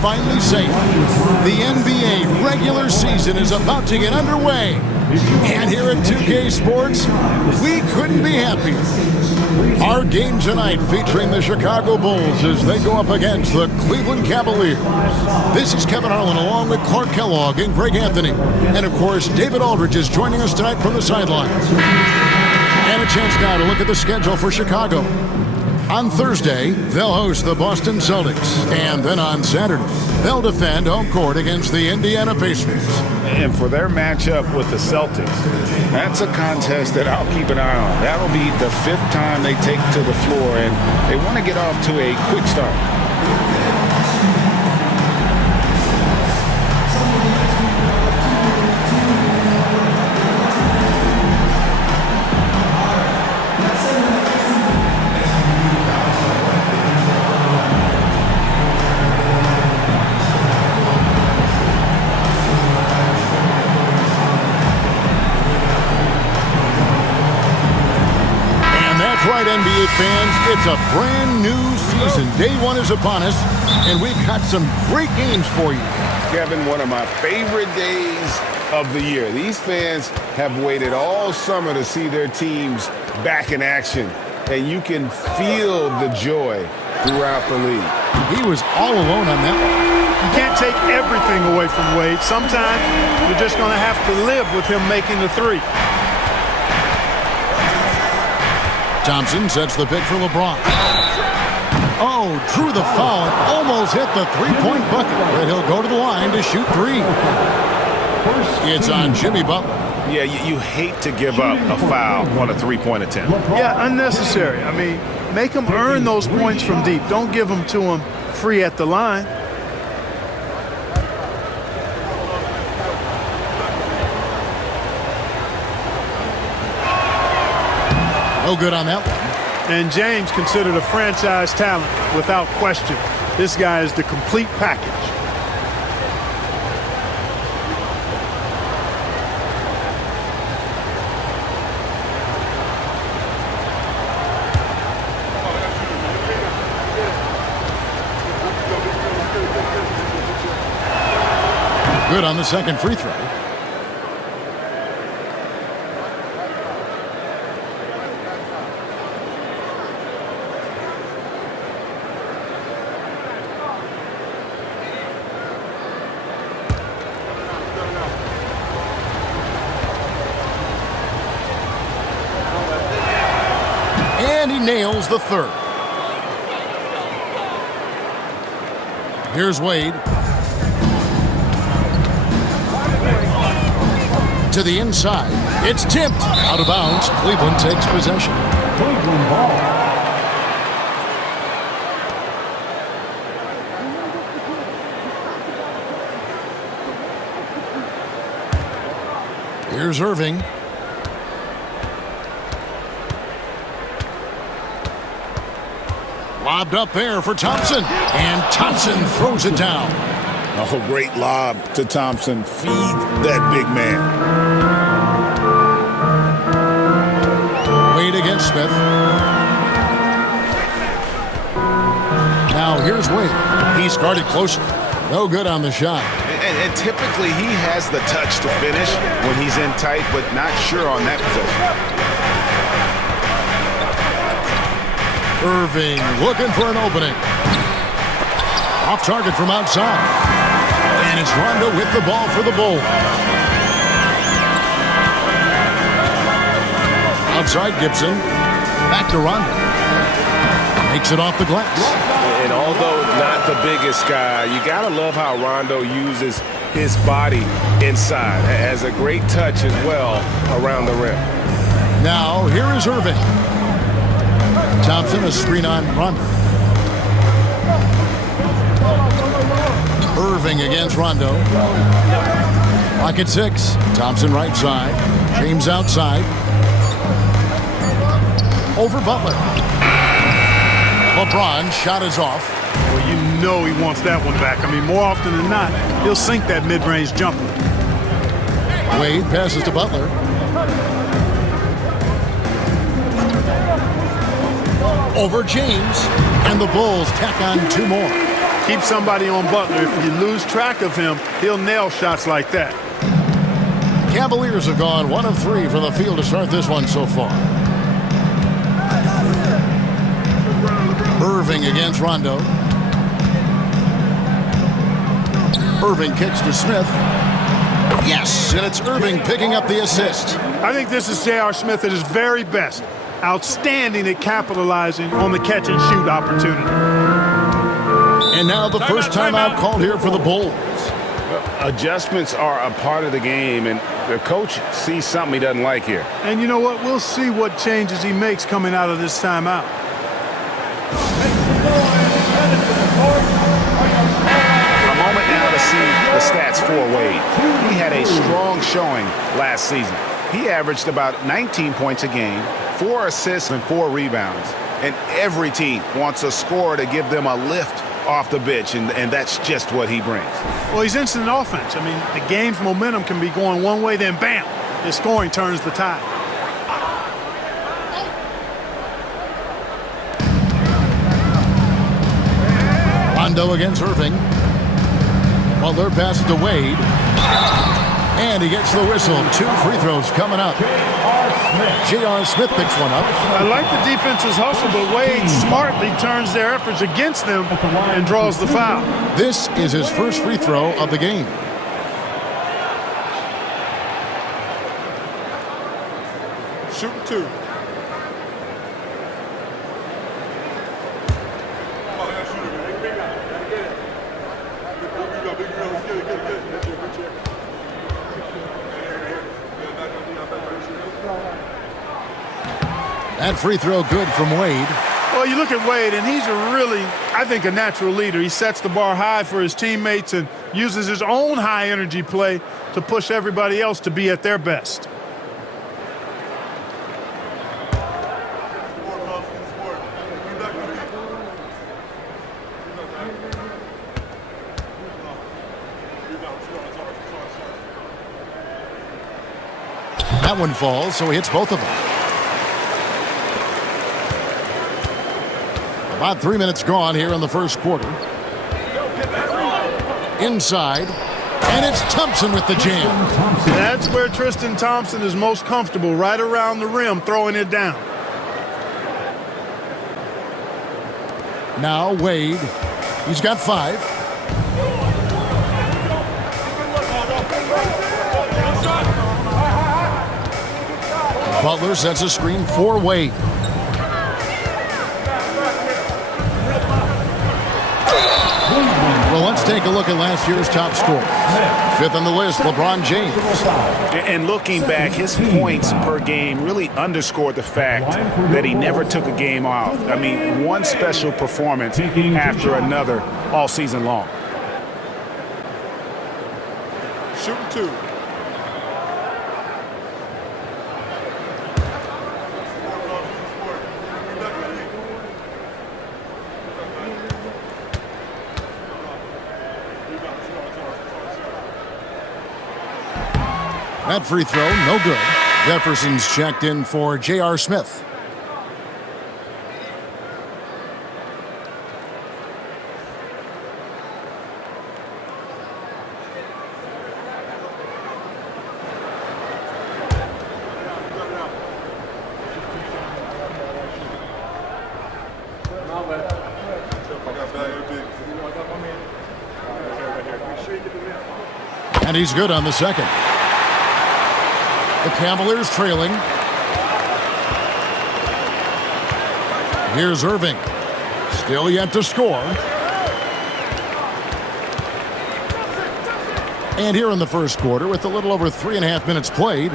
finally safe. The NBA regular season is about to get underway. And here at 2K Sports, we couldn't be happier. Our game tonight featuring the Chicago Bulls as they go up against the Cleveland Cavaliers. This is Kevin Harlan along with Clark Kellogg and Greg Anthony. And of course, David Aldridge is joining us tonight from the sidelines. And a chance now to look at the schedule for Chicago. On Thursday, they'll host the Boston Celtics. And then on Saturday, they'll defend home court against the Indiana Pacers. And for their matchup with the Celtics, that's a contest that I'll keep an eye on. That'll be the 5th time they take to the floor, and they want to get off to a quick start. NBA fans, it's a brand new season. Day 1 is upon us, and we've got some great games for you. Kevin, one of my favorite days of the year. These fans have waited all summer to see their teams back in action, and you can feel the joy throughout the league. He was all alone on that one. You can't take everything away from Wade. Sometimes you're just going to have to live with him making the three. Thompson sets the pick for LeBron. Oh, drew the foul and almost hit the three-point bucket. But he'll go to the line to shoot 3. It's on Jimmy Butler. Yeah, you hate to give up a foul on a three-point attempt. Yeah, unnecessary. I mean, make him earn those points from deep. Don't give them to him free at the line. No good on that one. And James considered a franchise talent without question. This guy is the complete package. Good on the second free throw. And he nails the third. Here's Wade. To the inside. It's tipped. Out of bounds. Cleveland takes possession. Cleveland ball. Here's Irving. Lobbed up there for Thompson. And Thompson throws it down. Oh, great lob to Thompson. Feed that big man. Wade against Smith. Now here's Wade. He's guarded closely. No good on the shot. And typically he has the touch to finish when he's in tight, but not sure on that possession. Irving looking for an opening. Off target from outside. And it's Rondo with the ball for the Bulls. Outside Gibson. Back to Rondo. Makes it off the glass. And although not the biggest guy, you got to love how Rondo uses his body inside. Has a great touch as well around the rim. Now here is Irving. Thompson, a screen on Rondo. Irving against Rondo. Pocket 6. Thompson right side. James outside. Over Butler. LeBron shot is off. Well, you know he wants that one back. I mean, more often than not, he'll sink that mid-range jumper. Wade passes to Butler. Over James, and the Bulls tack on 2 more. Keep somebody on Butler. If you lose track of him, he'll nail shots like that. Cavaliers have gone 1 of 3 from the field to start this one so far. Irving against Rondo. Irving kicks to Smith. Yes, and it's Irving picking up the assist. I think this is J.R. Smith at his very best. Outstanding at capitalizing on the catch-and-shoot opportunity. And now the first timeout called here for the Bulls. Adjustments are a part of the game, and the coach sees something he doesn't like here. And you know what? We'll see what changes he makes coming out of this timeout. A moment now to see the stats for Wade. He had a strong showing last season. He averaged about 19 points a game, 4 assists and 4 rebounds. And every team wants a scorer to give them a lift off the bench, and that's just what he brings. Well, he's instant offense. I mean, the game's momentum can be going one way, then bam, his scoring turns the tide. Rondo against Irving. Butler passes to Wade. And he gets the whistle. 2 free throws coming up. J.R. Smith picks one up. I like the defense's hustle, but Wade smartly turns their efforts against them and draws the foul. This is his first free throw of the game. Shooting 2. That free throw good from Wade. Well, you look at Wade, and he's I think, a natural leader. He sets the bar high for his teammates and uses his own high-energy play to push everybody else to be at their best. That one falls, so he hits both of them. About 3 minutes gone here in the first quarter. Inside, and it's Thompson with the jam. That's where Tristan Thompson is most comfortable, right around the rim, throwing it down. Now Wade, he's got 5. Butler sets a screen for Wade. Well, let's take a look at last year's top scorer. 5th on the list, LeBron James. And looking back, his points per game really underscored the fact that he never took a game off. I mean, one special performance after another all season long. Shooting 2. That free throw, no good. Jefferson's checked in for J.R. Smith. And he's good on the second. The Cavaliers trailing. Here's Irving. Still yet to score. And here in the first quarter, with a little over 3.5 minutes played.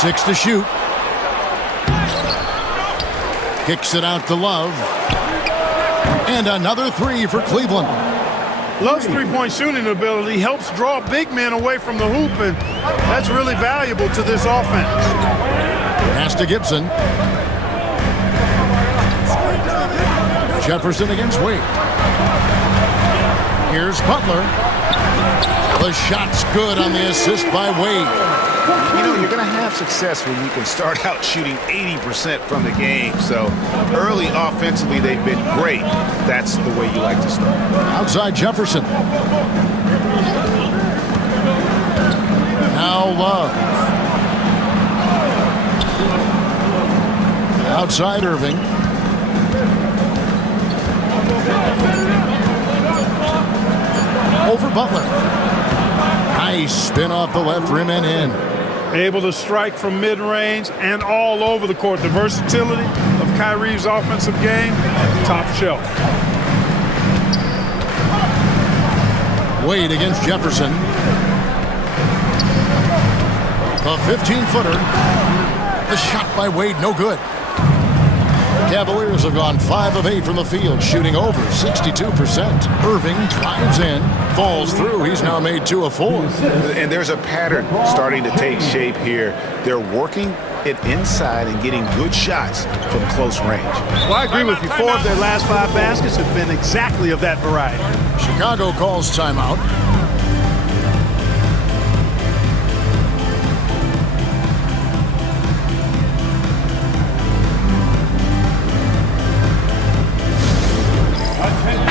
6 to shoot. Kicks it out to Love. And another 3 for Cleveland. Love's three-point shooting ability helps draw big men away from the hoop, and that's really valuable to this offense. Pass to Gibson. Jefferson against Wade. Here's Butler. The shot's good on the assist by Wade. You know, you're going to have success when you can start out shooting 80% from the game. So early offensively, they've been great. That's the way you like to start. Outside Jefferson. Now Love. Outside Irving. Over Butler. Nice spin off the left rim and in. Able to strike from mid-range and all over the court. The versatility of Kyrie's offensive game, top shelf. Wade against Jefferson. A 15-footer. The shot by Wade, no good. The Cavaliers have gone 5 of 8 from the field, shooting over 62%. Irving drives in, falls through. He's now made 2 of 4. And there's a pattern starting to take shape here. They're working it inside and getting good shots from close range. Well, I agree with you. 4 of their last 5 baskets have been exactly of that variety. Chicago calls timeout.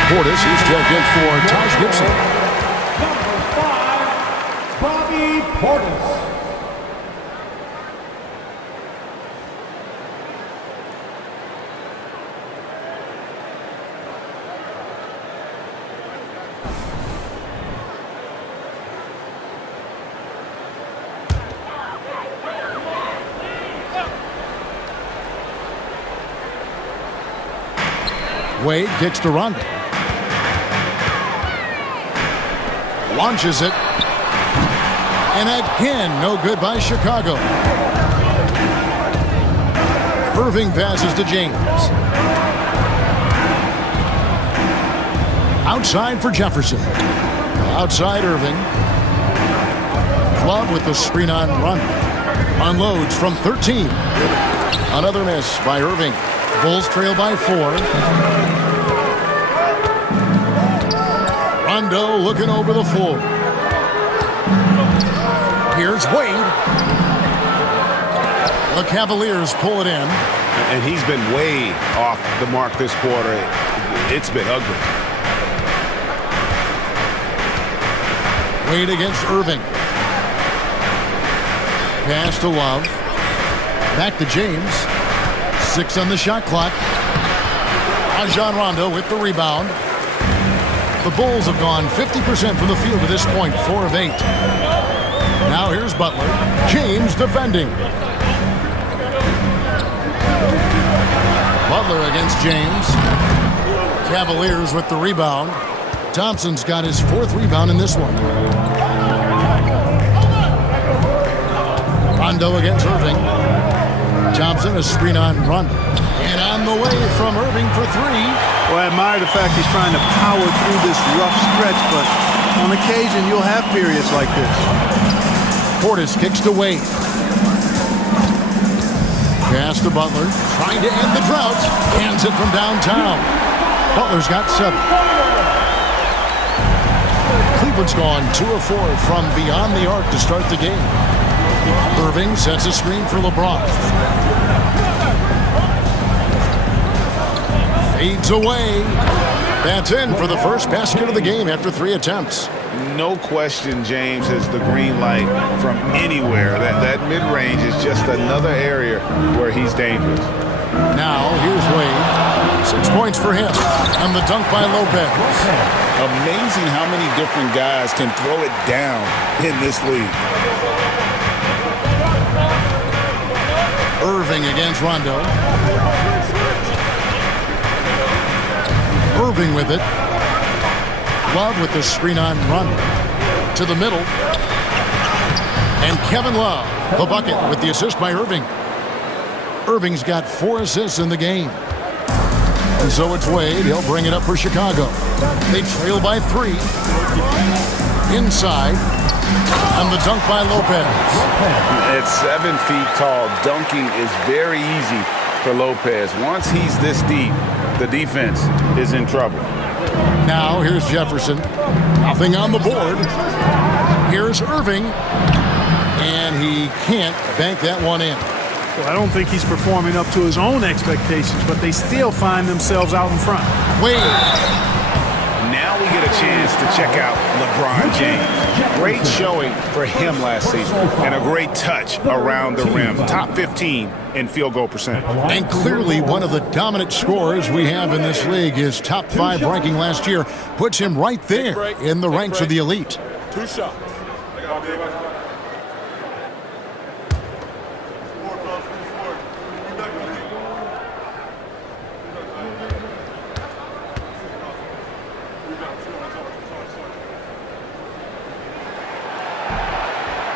Portis, he's checked in for Taj Gibson. Number 5, Bobby Portis. Wade kicks to Rondo. Launches it. And again, no good by Chicago. Irving passes to James. Outside for Jefferson. Outside Irving. Love with the screen on Rondo. Unloads from 13. Another miss by Irving. Bulls trail by 4. Rondo looking over the floor. Here's Wade. The Cavaliers pull it in. And he's been way off the mark this quarter. It's been ugly. Wade against Irving. Pass to Love. Back to James. 6 on the shot clock. Rajon Rondo with the rebound. The Bulls have gone 50% from the field to this point, 4 of 8. Now here's Butler. James defending. Butler against James. Cavaliers with the rebound. Thompson's got his 4th rebound in this one. Rondo against Irving. Thompson, a screen on Rondo. And on the way from Irving for 3. Well, I admire the fact he's trying to power through this rough stretch, but on occasion you'll have periods like this. Portis kicks to Wade. Pass to Butler. Trying to end the drought. Hands it from downtown. Butler's got 7. Cleveland's gone 2 of 4 from beyond the arc to start the game. Irving sets a screen for LeBron. Fades away. That's in for the first basket of the game after 3 attempts. No question James has the green light from anywhere. That mid-range is just another area where he's dangerous. Now, here's Wade. 6 points for him. And the dunk by Lopez. Amazing how many different guys can throw it down in this league. Irving against Rondo. Irving with it. Love with the screen on Rondo. To the middle. And Kevin Love, the bucket with the assist by Irving. Irving's got 4 assists in the game. And so it's Wade. He'll bring it up for Chicago. They trail by 3. Inside. And the dunk by Lopez. At 7 feet tall, dunking is very easy for Lopez. Once he's this deep, the defense is in trouble. Now here's Jefferson. Nothing on the board. Here's Irving. And he can't bank that one in. Well, I don't think he's performing up to his own expectations, but they still find themselves out in front. Wade. Now we get a chance to check out LeBron James. Great showing for him last season and a great touch around the rim. Top 15 in field goal percentage. And clearly one of the dominant scorers we have in this league. His top 5 ranking last year puts him right there in the ranks of the elite. 2 shots.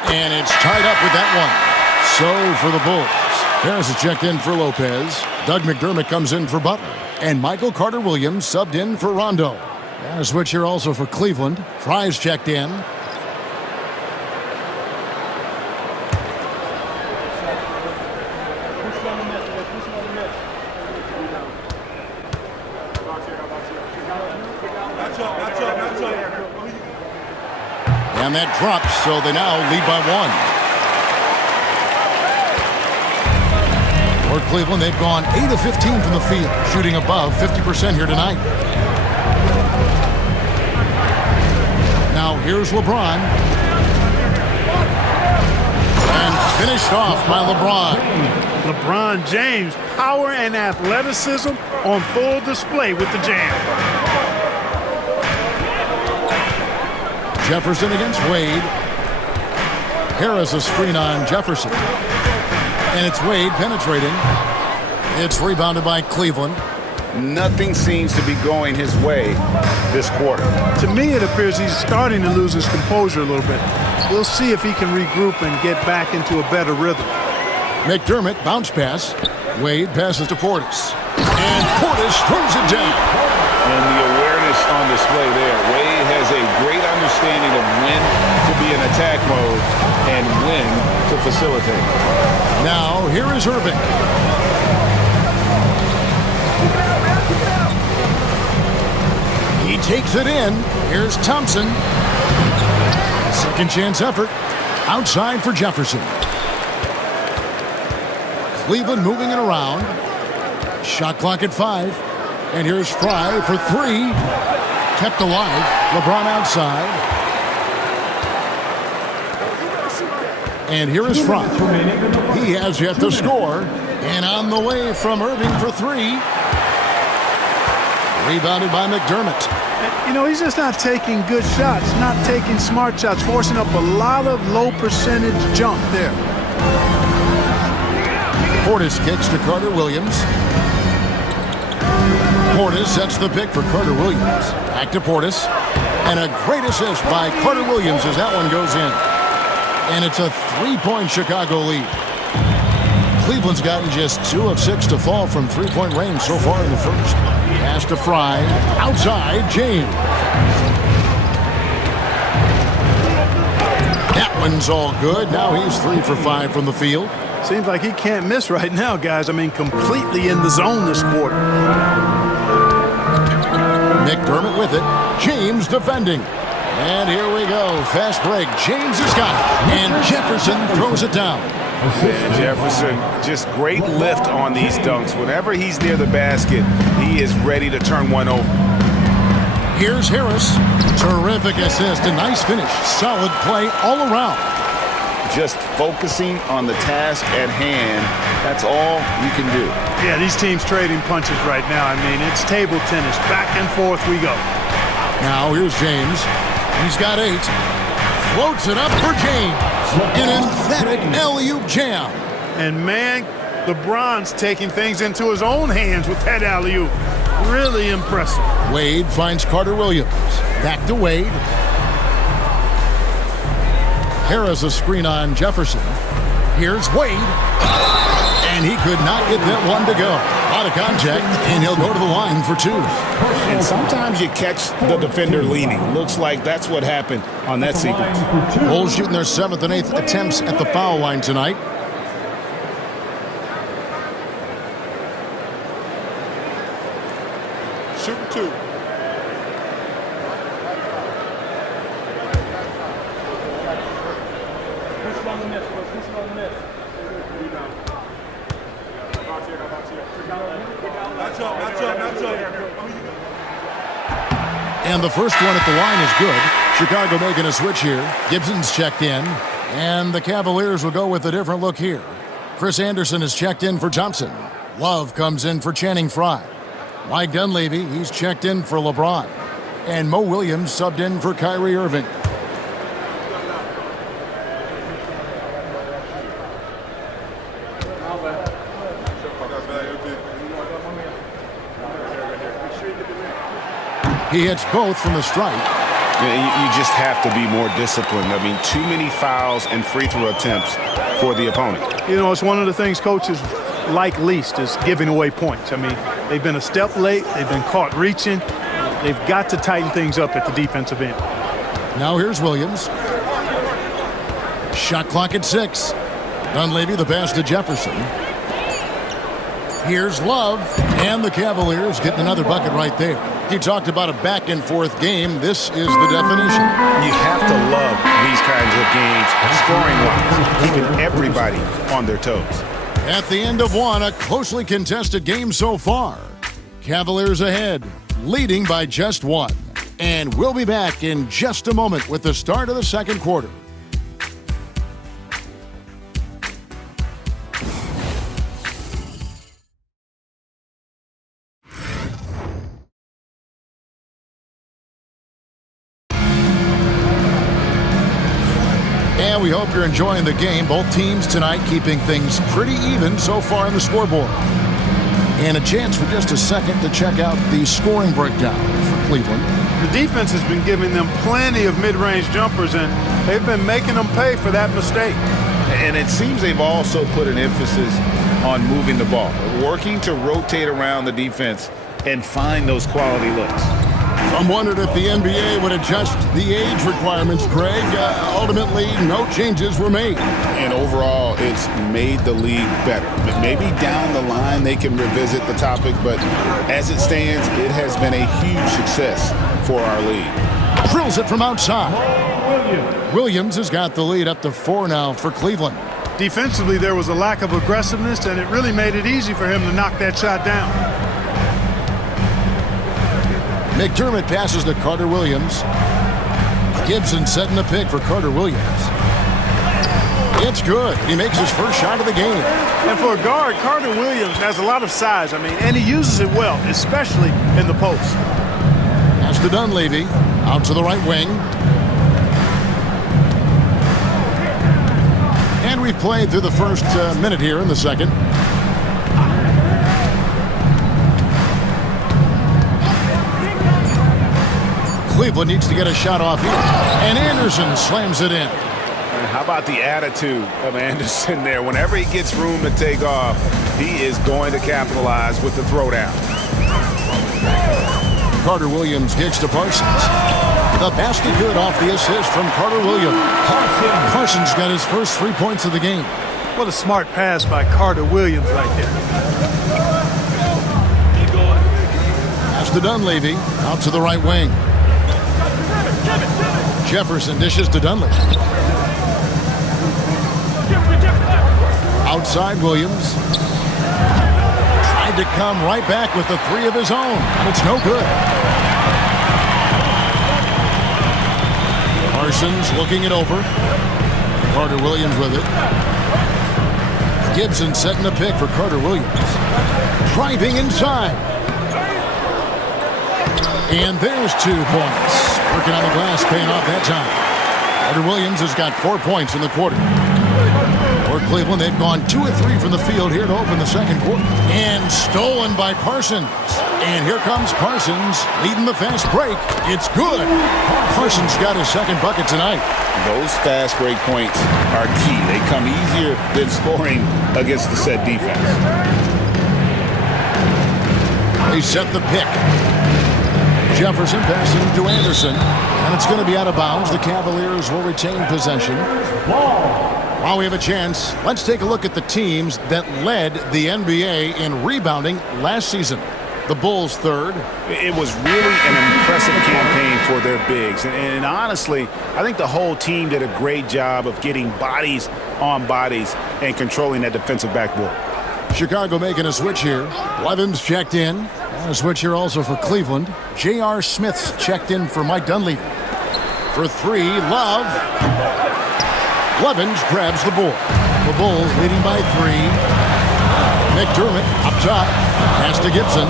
And it's tied up with that one. So for the Bulls, Harris is checked in for Lopez. Doug McDermott comes in for Butler. And Michael Carter-Williams subbed in for Rondo. And a switch here also for Cleveland. Fry's checked in. And that drops, so they now lead by 1. For Cleveland, they've gone 8 of 15 from the field, shooting above 50% here tonight. Now here's LeBron. And finished off by LeBron. LeBron James, power and athleticism on full display with the jam. Jefferson against Wade. Harris a screen on Jefferson. And it's Wade penetrating. It's rebounded by Cleveland. Nothing seems to be going his way this quarter. To me, it appears he's starting to lose his composure a little bit. We'll see if he can regroup and get back into a better rhythm. McDermott bounce pass. Wade passes to Portis. And Portis throws it down. And the awareness on display there. Wade has a great understanding of when to be in attack mode and when to facilitate. Now, here is Irving. He takes it in. Here's Thompson. Second chance effort. Outside for Jefferson. Cleveland moving it around. Shot clock at 5. And here's Fry for 3. Kept alive. LeBron outside. And here is Fry. He has yet to score. And on the way from Irving for 3. Rebounded by McDermott. You know, he's just not taking good shots, not taking smart shots, forcing up a lot of low percentage jump there. Portis kicks to Carter-Williams. Portis sets the pick for Carter-Williams. Back to Portis. And a great assist by Carter-Williams as that one goes in. And it's a 3-point Chicago lead. Cleveland's gotten just 2 of 6 to fall from 3-point range so far in the first. Pass to Fry. Outside, James. That one's all good. Now he's 3 for 5 from the field. Seems like he can't miss right now, guys. I mean, completely in the zone this quarter. McDermott with it. James defending. And here we go. Fast break. James has got it. And Jefferson throws it down. And Jefferson, just great lift on these dunks. Whenever he's near the basket, he is ready to turn one over. Here's Harris. Terrific assist. A nice finish. Solid play all around. Just focusing on the task at hand, that's all you can do. Yeah, these teams trading punches right now. I mean, it's table tennis. Back and forth we go. Now here's James. He's got 8. Floats it up for James. An emphatic alley-oop jam. And man, LeBron's taking things into his own hands with that alley-oop. Really impressive. Wade finds Carter-Williams. Back to Wade. Harris a screen on Jefferson. Here's Wade. And he could not get that one to go. Out of contact, and he'll go to the line for 2. And sometimes you catch the defender leaning. Looks like that's what happened on that sequence. Bulls shooting their 7th and 8th attempts at the foul line tonight. Shooting 2. And the first one at the line is good. Chicago making a switch here. Gibson's checked in. And the Cavaliers will go with a different look here. Chris Anderson is checked in for Thompson. Love comes in for Channing Frye. Mike Dunleavy, he's checked in for LeBron. And Mo Williams subbed in for Kyrie Irving. He hits both from the stripe. You just have to be more disciplined. I mean, too many fouls and free throw attempts for the opponent. You know, it's one of the things coaches like least is giving away points. I mean, they've been a step late. They've been caught reaching. They've got to tighten things up at the defensive end. Now here's Williams. Shot clock at 6. Dunleavy the pass to Jefferson. Here's Love, and the Cavaliers getting another bucket right there. He talked about a back-and-forth game. This is the definition. You have to love these kinds of games, scoring-wise, keeping everybody on their toes. At the end of one, a closely contested game so far. Cavaliers ahead, leading by just one. And we'll be back in just a moment with the start of the second quarter. And we hope you're enjoying the game. Both teams tonight keeping things pretty even so far on the scoreboard. And a chance for just a second to check out the scoring breakdown for Cleveland. The defense has been giving them plenty of mid-range jumpers, and they've been making them pay for that mistake. And it seems they've also put an emphasis on moving the ball, working to rotate around the defense and find those quality looks. I'm wondering if the NBA would adjust the age requirements, Craig. Ultimately, no changes were made. And overall, it's made the league better. But maybe down the line they can revisit the topic, but as it stands, it has been a huge success for our league. Drills it from outside. Williams has got the lead up to 4 now for Cleveland. Defensively, there was a lack of aggressiveness, and it really made it easy for him to knock that shot down. McDermott passes to Carter Williams. Gibson setting the pick for Carter Williams. It's good. He makes his first shot of the game. And for a guard, Carter Williams has a lot of size, and he uses it well, especially in the post. Pass to Dunleavy. Out to the right wing. And we've played through the first minute here in the second. Cleveland needs to get a shot off here. And Anderson slams it in. And how about the attitude of Anderson there? Whenever he gets room to take off, he is going to capitalize with the throwdown. Carter Williams gives to Parsons. The basket good off the assist from Carter Williams. Parsons got his first 3 points of the game. What a smart pass by Carter Williams right there. Pass to Dunleavy. Out to the right wing. Jefferson dishes to Dunleavy. Outside Williams. Tried to come right back with the 3 of his own, and it's no good. Parsons looking it over. Carter Williams with it. Gibson setting the pick for Carter Williams. Driving inside. And there's 2 points. Working on the glass, paying off that time. Carter Williams has got 4 points in the quarter. For Cleveland, they've gone 2 of 3 from the field here to open the second quarter. And stolen by Parsons. And here comes Parsons leading the fast break. It's good. Parsons got his second bucket tonight. Those fast break points are key. They come easier than scoring against the set defense. They set the pick. Jefferson passing to Anderson, and it's going to be out of bounds. The Cavaliers will retain possession. While we have a chance, let's take a look at the teams that led the NBA in rebounding last season. The Bulls third. It was really an impressive campaign for their bigs. And honestly, I think the whole team did a great job of getting bodies on bodies and controlling that defensive backboard. Chicago making a switch here. Levin's checked in. And a switch here also for Cleveland. J.R. Smith's checked in for Mike Dunleavy. For three, Love. Levins grabs the board. The Bulls leading by 3. McDermott up top. Pass to Gibson.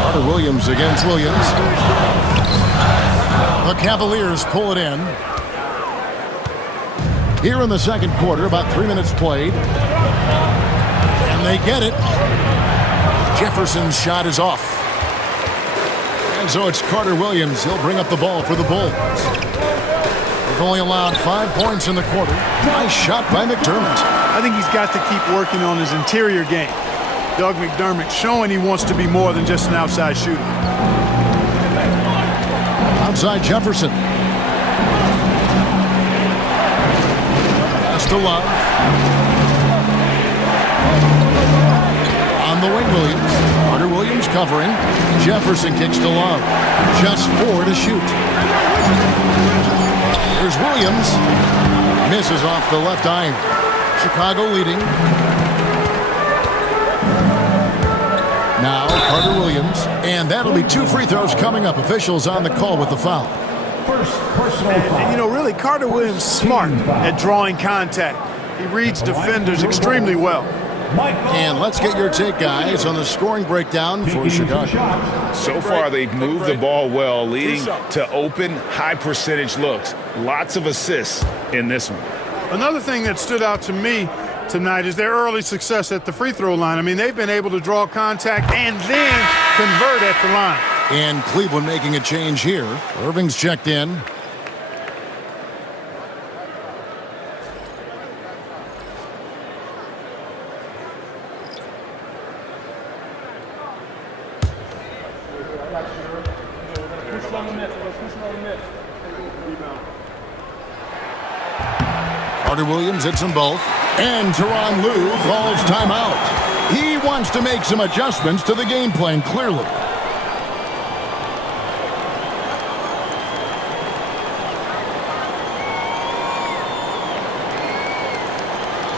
Carter Williams against Williams. The Cavaliers pull it in. Here in the second quarter, about 3 minutes played. And they get it. Jefferson's shot is off. And so it's Carter Williams. He'll bring up the ball for the Bulls. They've only allowed 5 points in the quarter. Nice shot by McDermott. I think he's got to keep working on his interior game. Doug McDermott showing he wants to be more than just an outside shooter. Outside Jefferson. Pass to Love. On the wing, Williams. Carter Williams covering. Jefferson kicks to Love. Just 4 to shoot. Here's Williams. Misses off the left iron. Chicago leading. Now Carter Williams. And that'll be 2 free throws coming up. Officials on the call with the foul. First personal foul. And, you know, really, Carter Williams smart at drawing contact. He reads defenders extremely well. And let's get your take, guys, on the scoring breakdown for Chicago. So far, they've moved the ball well, leading to open, high-percentage looks. Lots of assists in this one. Another thing that stood out to me tonight is their early success at the free throw line. I mean, they've been able to draw contact and then convert at the line. And Cleveland making a change here. Irving's checked in. Carter Williams hits them both. And Tyronn Lue calls timeout. He wants to make some adjustments to the game plan, clearly.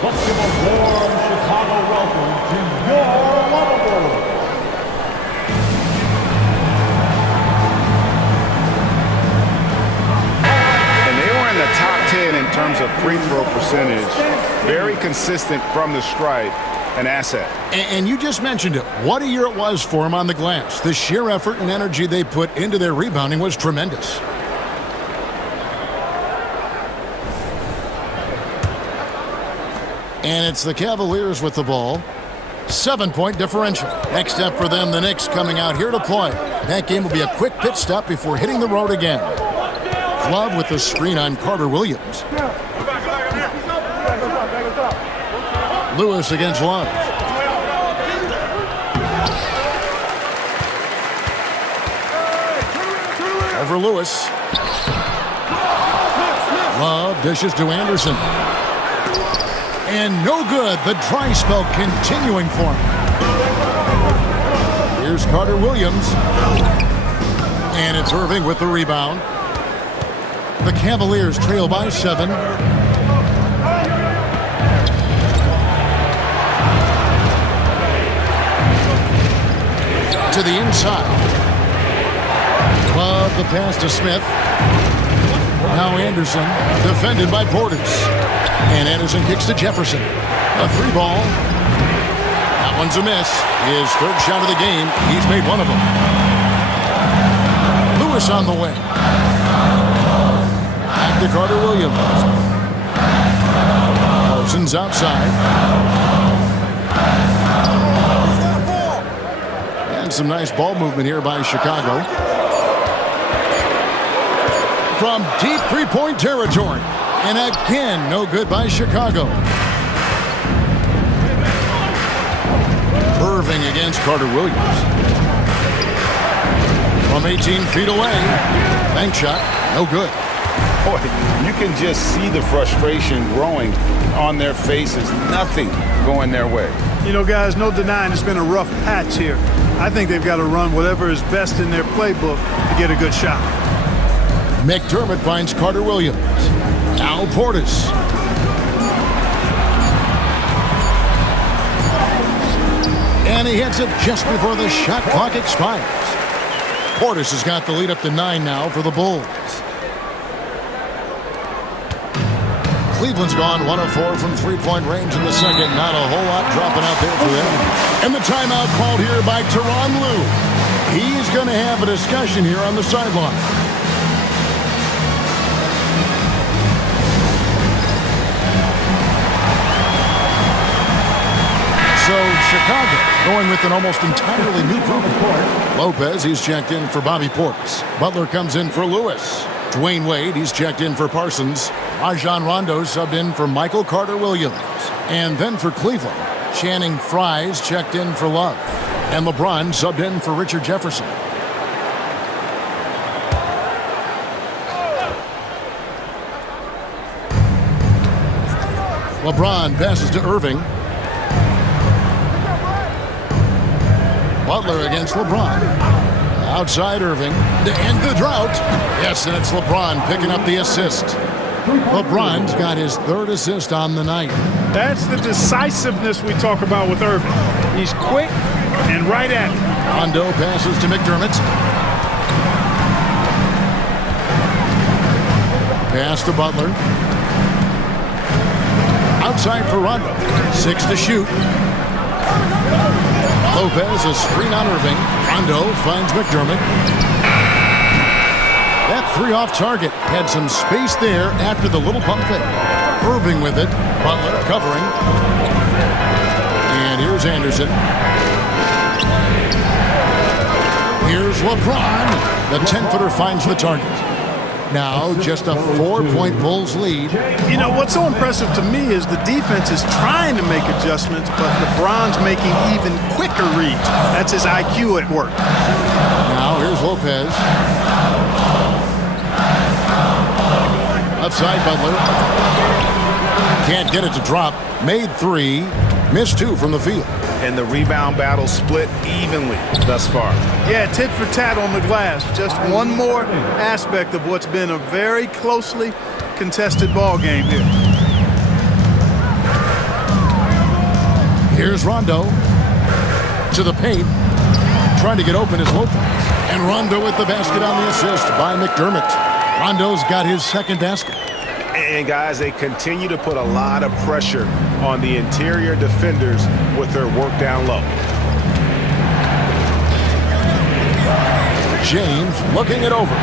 Let's give a warm Chicago welcome to your lovable. And they were in the top 10 in terms of free throw percentage. Very consistent from the stripe. An asset. And you just mentioned it. What a year it was for them on the glass. The sheer effort and energy they put into their rebounding was tremendous. And it's the Cavaliers with the ball. 7-point differential. Next step for them, the Knicks coming out here to play. That game will be a quick pit stop before hitting the road again. Love with the screen on Carter Williams. Lewis against Love. Over Lewis. Love dishes to Anderson. And no good. The dry spell continuing for him. Here's Carter Williams. And it's Irving with the rebound. The Cavaliers trail by 7. To the inside. Love the pass to Smith. Now Anderson, defended by Portis. And Anderson kicks to Jefferson. A 3-ball. That one's a miss. His third shot of the game. He's made one of them. Lewis on the wing. Back to Carter Williams. Parsons outside. And some nice ball movement here by Chicago. From deep three-point territory. And again, no good by Chicago. Irving against Carter Williams. From 18 feet away. Bank shot, no good. Boy, you can just see the frustration growing on their faces. Nothing going their way. You know, guys, no denying it's been a rough patch here. I think they've got to run whatever is best in their playbook to get a good shot. McDermott finds Carter Williams. Now Portis. And he hits it just before the shot clock expires. Portis has got the lead up to 9 now for the Bulls. Cleveland's gone 1 of 4 from three-point range in the second. Not a whole lot dropping out there for them. And the timeout called here by Tyronn Lue. He's going to have a discussion here on the sideline. So Chicago going with an almost entirely new group. Lopez, he's checked in for Bobby Portis. Butler comes in for Lewis. Dwayne Wade, he's checked in for Parsons. Rajon Rondo subbed in for Michael Carter-Williams. And then for Cleveland, Channing Frye's checked in for Love. And LeBron subbed in for Richard Jefferson. LeBron passes to Irving. Butler against LeBron. Outside Irving to end the drought. Yes, and it's LeBron picking up the assist. LeBron's got his 3rd assist on the night. That's the decisiveness we talk about with Irving. He's quick and right at it. Rondo passes to McDermott. Pass to Butler. Outside for Rondo. 6 to shoot. Lopez, a screen on Irving. Rondo finds McDermott. That 3 off target had some space there after the little pump fake. Irving with it. Butler covering. And here's Anderson. Here's LeBron. The 10-footer finds the target. Now just a 4-point Bulls lead. You know, what's so impressive to me is the defense is trying to make adjustments, but LeBron's making even quicker reads. That's his IQ at work. Now here's Lopez. Outside Butler. Can't get it to drop. Made 3. Missed 2 from the field. And the rebound battle split evenly thus far. Yeah, tit for tat on the glass. Just one more aspect of what's been a very closely contested ball game here. Here's Rondo to the paint. Trying to get open is Lopez. And Rondo with the basket on the assist by McDermott. Rondo's got his 2nd basket. And guys, they continue to put a lot of pressure on the interior defenders with their work down low. James looking it over.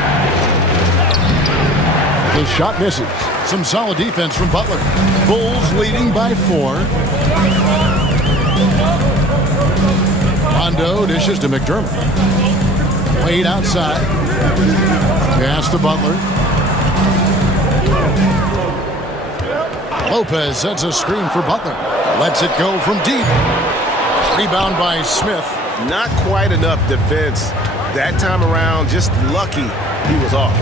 The shot misses. Some solid defense from Butler. Bulls leading by 4. Rondo dishes to McDermott. Wade outside. Pass to Butler. Lopez sets a screen for Butler. Lets it go from deep. Rebound by Smith. Not quite enough defense that time around. Just lucky he was off.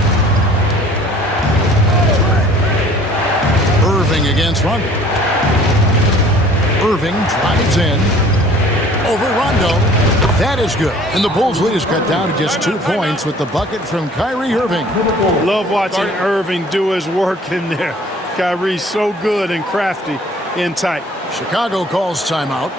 Irving against Rondo. Irving drives in. Over Rondo. That is good. And the Bulls lead is cut down to just 2 points with the bucket from Kyrie Irving. Love watching Irving do his work in there. Kyrie's so good and crafty in tight. Chicago calls timeout.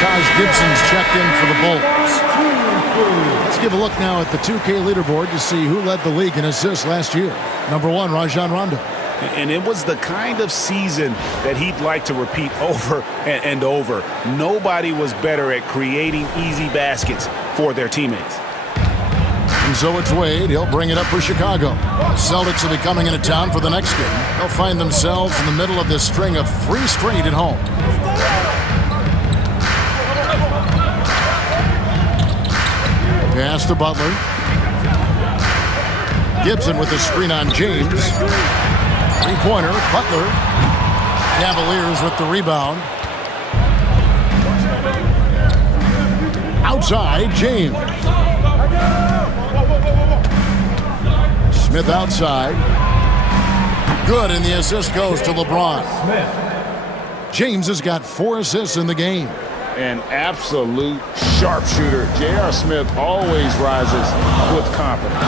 Taj Gibson's checked in for the Bulls. Let's give a look now at the 2K leaderboard to see who led the league in assists last year. Number 1, Rajon Rondo. And it was the kind of season that he'd like to repeat over and over. Nobody was better at creating easy baskets for their teammates. And so it's Wade. He'll bring it up for Chicago. The Celtics will be coming into town for the next game. They'll find themselves in the middle of this string of 3 straight at home. Pass to Butler. Gibson with the screen on James. 3-pointer, Butler. Cavaliers with the rebound. inside, James. Smith outside. Good, and the assist goes to LeBron. James has got 4 assists in the game. An absolute sharpshooter. J.R. Smith always rises with confidence.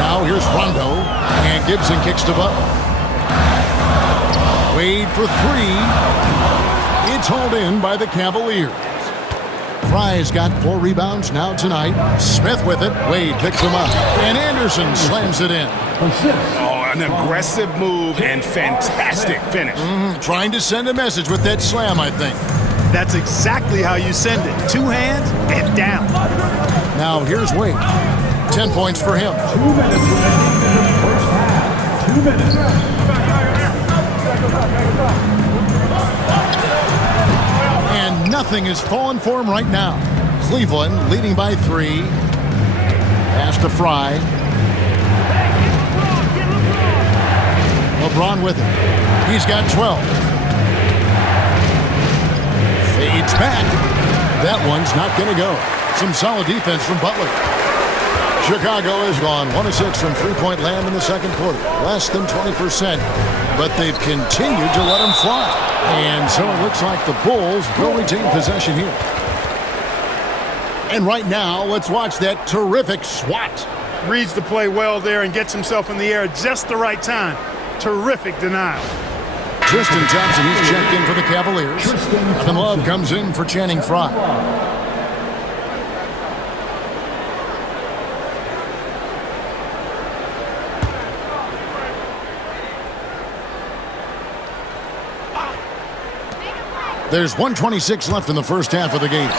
Now here's Rondo, and Gibson kicks to Butler. Wade for 3. It's hauled in by the Cavaliers. Fry's got 4 rebounds now tonight. Smith with it. Wade picks him up, and Anderson slams it in. Oh, an aggressive move and fantastic finish. Trying to send a message with that slam, I think. That's exactly how you send it. 2 hands and down. Now here's Wade. 10 points for him. 2 minutes remaining in the first half. 2 minutes. And nothing is falling for him right now. Cleveland leading by 3. Pass to Fry. LeBron with it. He's got 12. Fades back. That one's not going to go. Some solid defense from Butler. Chicago has gone 1 of 6 from three-point land in the second quarter. Less than 20%, but they've continued to let them fly. And so it looks like the Bulls will retain possession here. And right now, let's watch that terrific swat. Reads the play well there and gets himself in the air at just the right time. Terrific denial. Tristan Thompson, he's checked in for the Cavaliers. Kevin Love comes in for Channing Frye. There's 1:26 left in the first half of the game.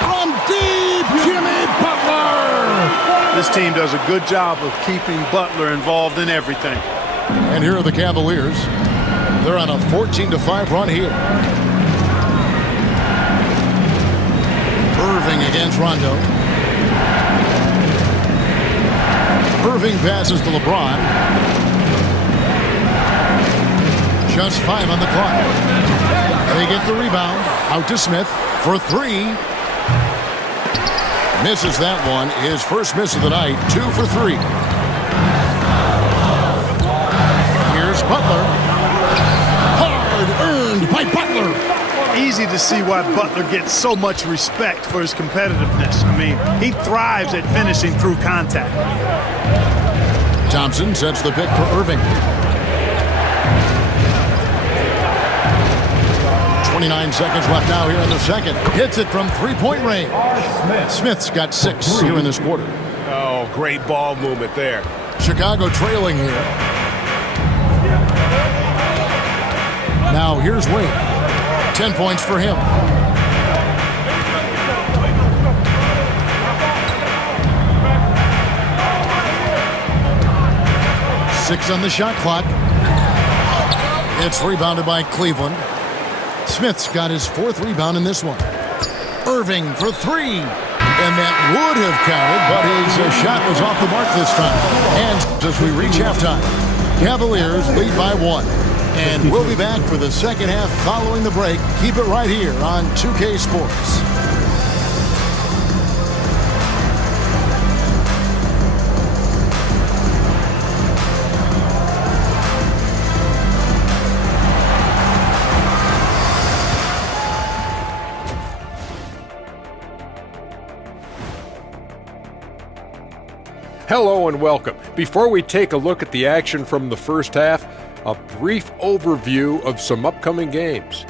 From deep, Jimmy Butler! This team does a good job of keeping Butler involved in everything. And here are the Cavaliers. They're on a 14-5 run here. Irving against Rondo. Irving passes to LeBron. Just 5 on the clock. They get the rebound. Out to Smith for 3. Misses that one. His first miss of the night. 2 for 3. Here's Butler. Earned by Butler. Easy to see why Butler gets so much respect for his competitiveness. I mean, he thrives at finishing through contact. Thompson sets the pick for Irving. 29 seconds left now here in the second. Hits it from three-point range. Smith's got 6 here in this quarter. Oh, great ball movement there. Chicago trailing here. Now here's Wade. 10 points for him. Six on the shot clock. It's rebounded by Cleveland. Smith's got his 4th rebound in this one. Irving for 3. And that would have counted, but his shot was off the mark this time. And as we reach halftime, Cavaliers lead by 1. And we'll be back for the second half following the break. Keep it right here on 2K Sports. Hello and welcome. Before we take a look at the action from the first half, a brief overview of some upcoming games.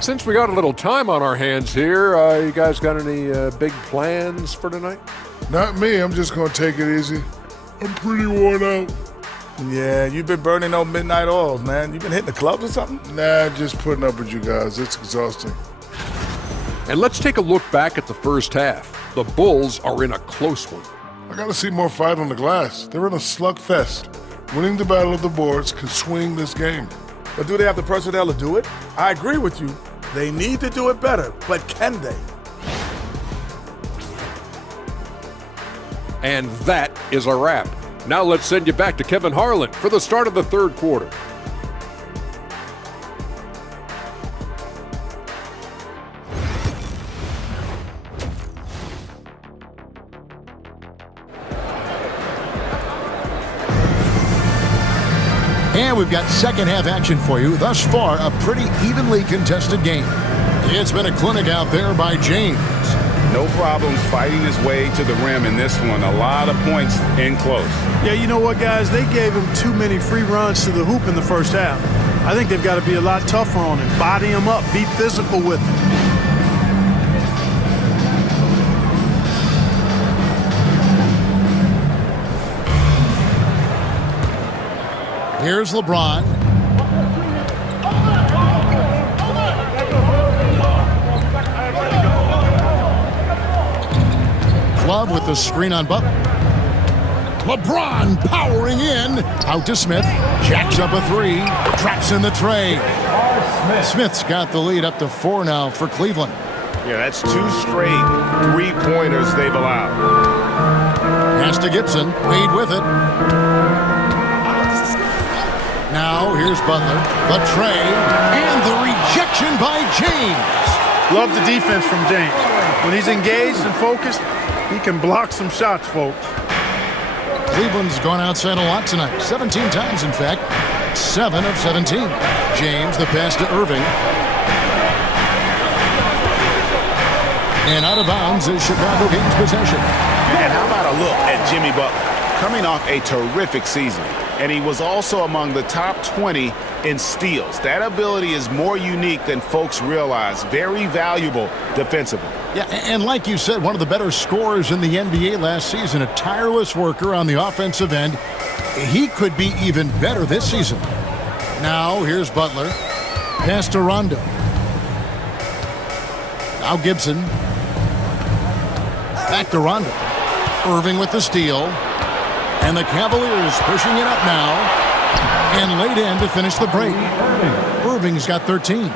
Since we got a little time on our hands here, you guys got any big plans for tonight? Not me. I'm just going to take it easy. I'm pretty worn out. Yeah, you've been burning those midnight oils, man. You been hitting the clubs or something? Nah, just putting up with you guys. It's exhausting. And let's take a look back at the first half. The Bulls are in a close one. I got to see more fight on the glass. They're in a slugfest. Winning the battle of the boards can swing this game. But do they have the personnel to do it? I agree with you. They need to do it better, but can they? And that is a wrap. Now let's send you back to Kevin Harlan for the start of the third quarter. And we've got second half action for you. Thus far, a pretty evenly contested game. It's been a clinic out there by James. No problems fighting his way to the rim in this one. A lot of points in close. Yeah, you know what, guys? They gave him too many free runs to the hoop in the first half. I think they've got to be a lot tougher on him. Body him up. Be physical with him. Here's LeBron. Love with the screen on Butler. LeBron powering in. Out to Smith. Jacks up a three. Traps in the tray. Smith's got the lead up to 4 now for Cleveland. Yeah, that's 2 straight three-pointers they've allowed. Pass to Gibson. Wade with it. Now here's Butler. The tray. And the rejection by James. Love the defense from James. When he's engaged and focused, he can block some shots, folks. Cleveland's gone outside a lot tonight. 17 times, in fact. 7 of 17. James, the pass to Irving. And out of bounds is Chicago gains possession. And how about a look at Jimmy Butler? Coming off a terrific season. And he was also among the top 20 in steals. That ability is more unique than folks realize. Very valuable defensively. Yeah, and like you said, one of the better scorers in the NBA last season, a tireless worker on the offensive end. He could be even better this season. Now, here's Butler. Pass to Rondo. Now Gibson. Back to Rondo. Irving with the steal. And the Cavaliers pushing it up now. And laid in to finish the break. Irving's got 13.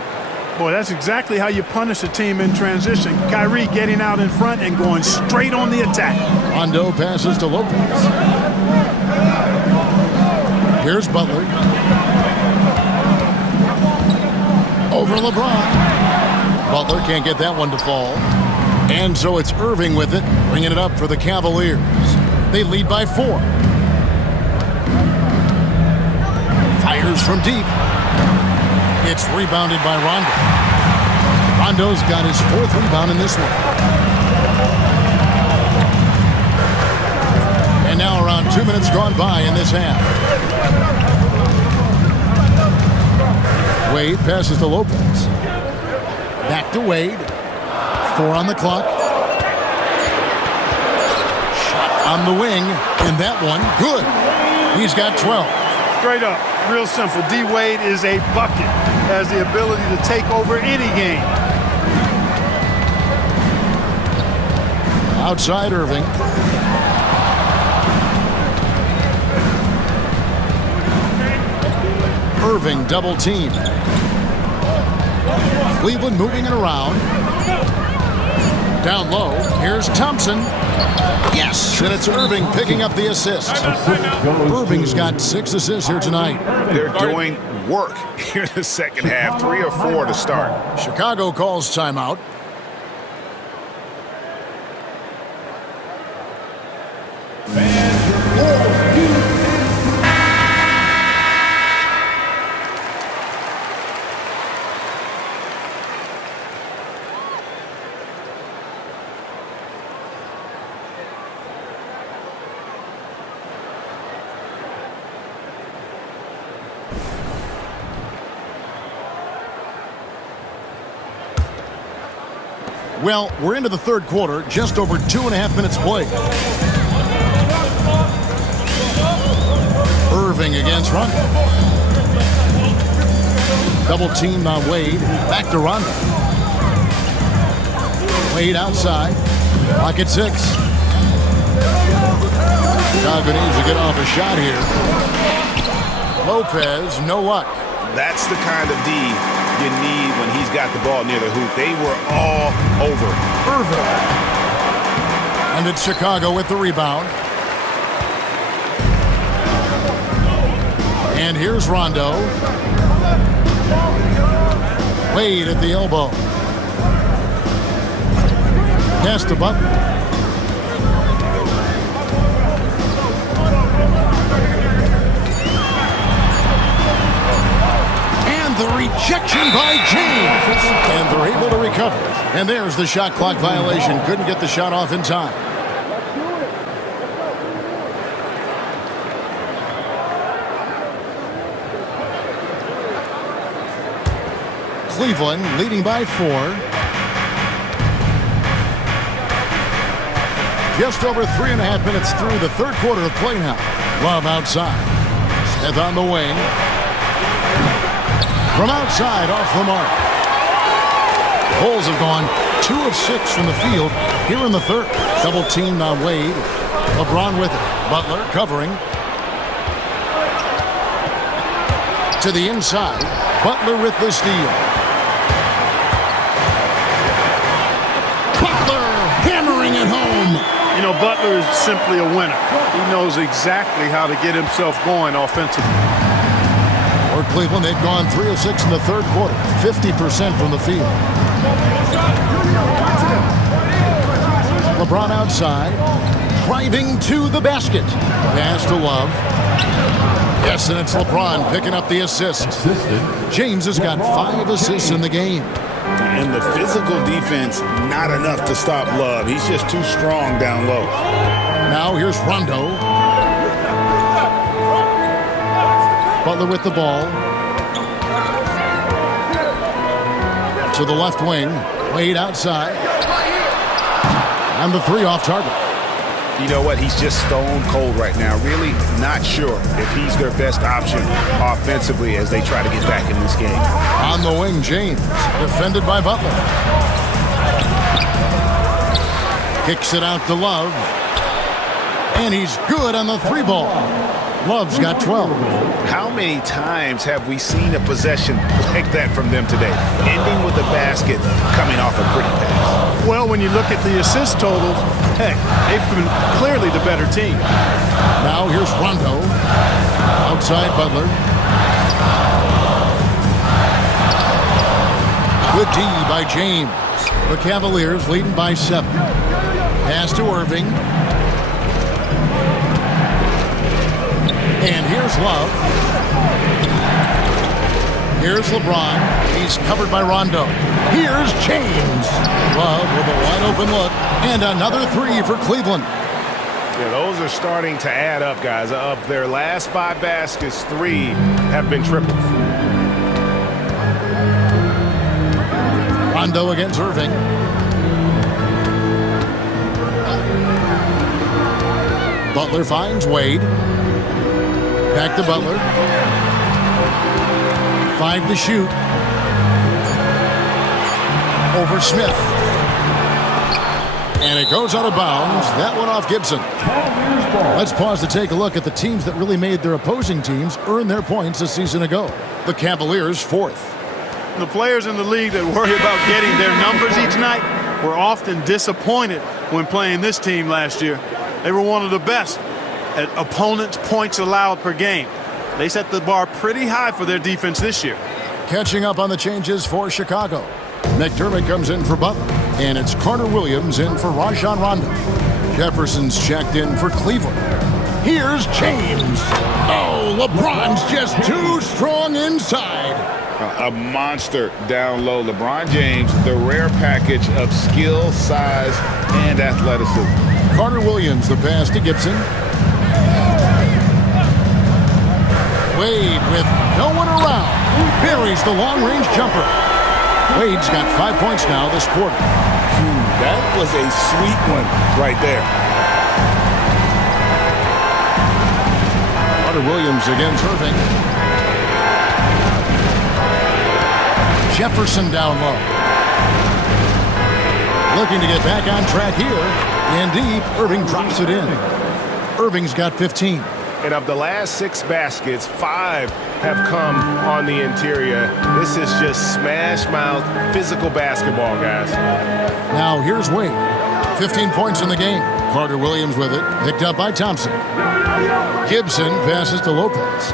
Boy, that's exactly how you punish a team in transition. Kyrie getting out in front and going straight on the attack. Rondo passes to Lopez. Here's Butler. Over LeBron. Butler can't get that one to fall. And so it's Irving with it, bringing it up for the Cavaliers. They lead by 4. Fires from deep. It's rebounded by Rondo. Rondo's got his 4th rebound in this one. And now around 2 minutes gone by in this half. Wade passes to Lopez. Back to Wade. 4 on the clock. Shot on the wing. And that one, good. He's got 12. Straight up, real simple. D. Wade is a bucket. Has the ability to take over any game. Outside Irving. Irving double team. Cleveland moving it around. Down low. Here's Thompson. Yes! And it's Irving picking up the assist. Irving's got 6 assists here tonight. They're doing work here in the second half. 3 or 4 to start. Chicago calls timeout. Well, we're into the third quarter, just over 2.5 minutes played. Irving against Rondo. Double teamed on Wade. Back to Rondo. Wade outside. Clock at 6. Chicago needs to get off a shot here. Lopez, no luck. That's the kind of D you need when he's got the ball near the hoop. They were all over Irving. And it's Chicago with the rebound. And here's Rondo. Wade at the elbow. Pass to Butler. The rejection by James. And they're able to recover. And there's the shot clock violation. Couldn't get the shot off in time. Cleveland leading by 4. Just over 3.5 minutes through the third quarter of play now. Love outside. Smith on the wing. From outside, off the mark. Bulls have gone 2 of 6 from the field here in the third. Double team on Wade. LeBron with it. Butler covering. To the inside. Butler with the steal. Butler hammering it home. You know, Butler is simply a winner. He knows exactly how to get himself going offensively. For Cleveland, they've gone 3 of 6 in the third quarter, 50% from the field. LeBron outside, driving to the basket. Pass to Love. Yes, and it's LeBron picking up the assist. James has got 5 assists in the game. And the physical defense, not enough to stop Love. He's just too strong down low. Now here's Rondo. Butler with the ball. To the left wing. Wade outside. And the 3 off target. You know what? He's just stone cold right now. Really not sure if he's their best option offensively as they try to get back in this game. On the wing, James. Defended by Butler. Kicks it out to Love. And he's good on the 3 ball. Love's got 12. How many times have we seen a possession like that from them today? Ending with a basket, coming off a pretty pass. Well, when you look at the assist totals, heck, they've been clearly the better team. Now here's Rondo. Outside Butler. Good D by James. The Cavaliers leading by 7. Pass to Irving. And here's Love. Here's LeBron. He's covered by Rondo. Here's James. Love with a wide open look. And another 3 for Cleveland. Yeah, those are starting to add up, guys. Of their last 5 baskets, 3 have been triples. Rondo against Irving. Butler finds Wade. Back to Butler. 5 to shoot. Over Smith. And it goes out of bounds. That one off Gibson. Let's pause to take a look at the teams that really made their opposing teams earn their points a season ago. The Cavaliers 4th. The players in the league that worry about getting their numbers each night were often disappointed when playing this team last year. They were one of the best at opponents' points allowed per game. They set the bar pretty high for their defense this year. Catching up on the changes for Chicago. McDermott comes in for Butler, and it's Carter Williams in for Rajon Rondo. Jefferson's checked in for Cleveland. Here's James. Oh, LeBron's just too strong inside. A monster down low. LeBron James, the rare package of skill, size, and athleticism. Carter Williams, the pass to Gibson. Wade with no one around. Buries the long-range jumper. Wade's got 5 points now this quarter. That was a sweet one right there. Carter Williams against Irving. Jefferson down low. Looking to get back on track here. And deep, Irving drops it in. Irving's got 15. And of the last 6 baskets, 5 have come on the interior. This is just smash-mouth physical basketball, guys. Now here's Wade. 15 points in the game. Carter Williams with it. Picked up by Thompson. Gibson passes to Lopez.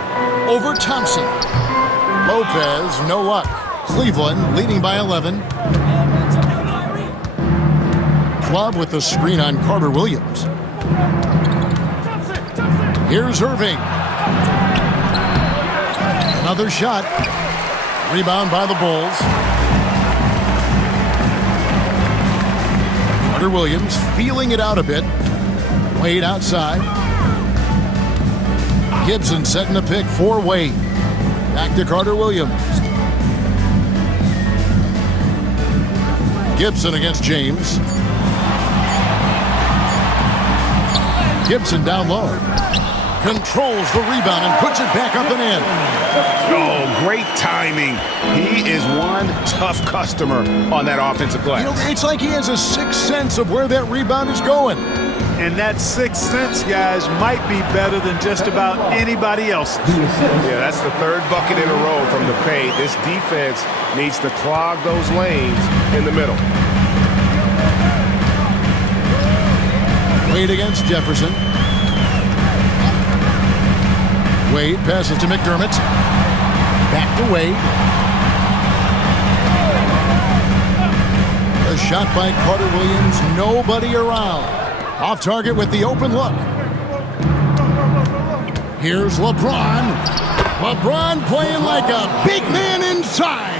Over Thompson. Lopez, no luck. Cleveland leading by 11. Love with the screen on Carter Williams. Here's Irving. Another shot. Rebound by the Bulls. Carter Williams feeling it out a bit. Wade outside. Gibson setting a pick for Wade. Back to Carter Williams. Gibson against James. Gibson down low. Controls the rebound and puts it back up and in. Oh, great timing. He is one tough customer on that offensive glass. You know, it's like he has a sixth sense of where that rebound is going. And that sixth sense, guys, might be better than just about anybody else. Yeah, that's the third bucket in a row from the paint. This defense needs to clog those lanes in the middle. Wade against Jefferson. Wade passes to McDermott. Back to Wade. A shot by Carter Williams. Nobody around. Off target with the open look. Here's LeBron. LeBron playing like a big man inside.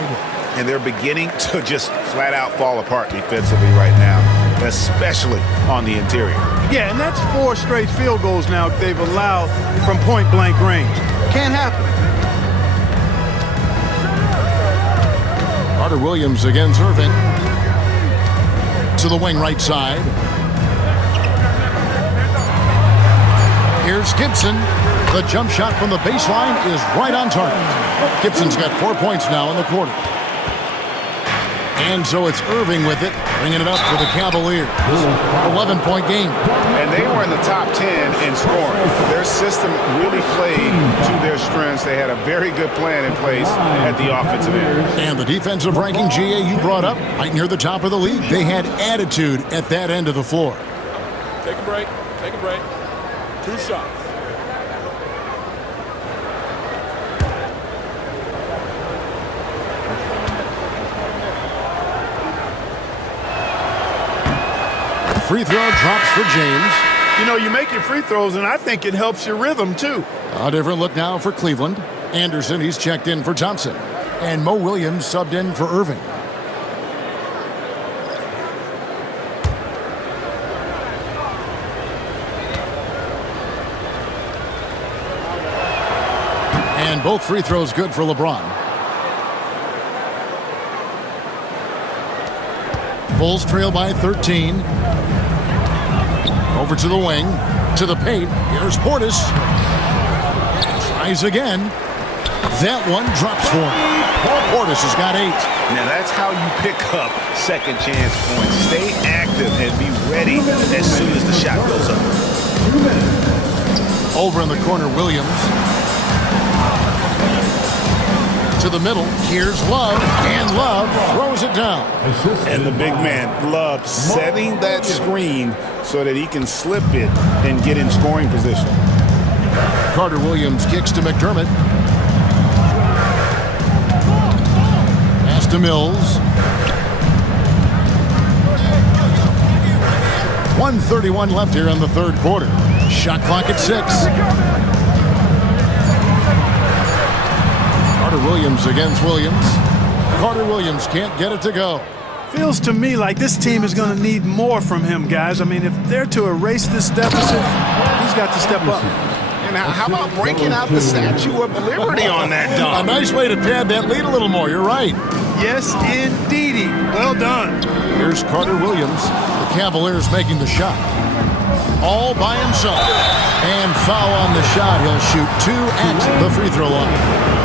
And they're beginning to just flat out fall apart defensively right now, especially on the interior. Yeah, and that's 4 straight field goals now they've allowed from point-blank range. Can't happen. Carter Williams against Irving. To the wing right side. Here's Gibson. The jump shot from the baseline is right on target. Gibson's got 4 points now in the quarter. And so it's Irving with it, bringing it up for the Cavaliers. 11-point game. And they were in the top 10 in scoring. Their system really played to their strengths. They had a very good plan in place at the offensive end. And the defensive ranking, GA, you brought up, right near the top of the league. They had attitude at that end of the floor. Take a break. Take a break. 2 shots. Free throw drops for James. You know, you make your free throws, and I think it helps your rhythm, too. A different look now for Cleveland. Anderson, he's checked in for Thompson. And Mo Williams subbed in for Irving. And both free throws good for LeBron. Bulls trail by 13. Over to the wing, to the paint. Here's Portis. Tries again. That one drops for him. Portis has got 8. Now that's how you pick up second chance points. Stay active and be ready as soon as the shot goes up. Over in the corner, Williams. To the middle. Here's Love. And Love throws it down. And the big man, Love, setting that screen so that he can slip it and get in scoring position. Carter Williams kicks to McDermott. Pass to Mills. 1:31 left here in the third quarter. Shot clock at 6. Carter Williams against Williams. Carter Williams can't get it to go. Feels to me like this team is going to need more from him, guys. I mean, if they're to erase this deficit, he's got to step up. And how about breaking out the Statue of Liberty on that dunk? A nice way to pad that lead a little more. You're right. Yes, indeedy. Well done. Here's Carter Williams. The Cavaliers making the shot. All by himself. And foul on the shot. He'll shoot 2 at the free throw line.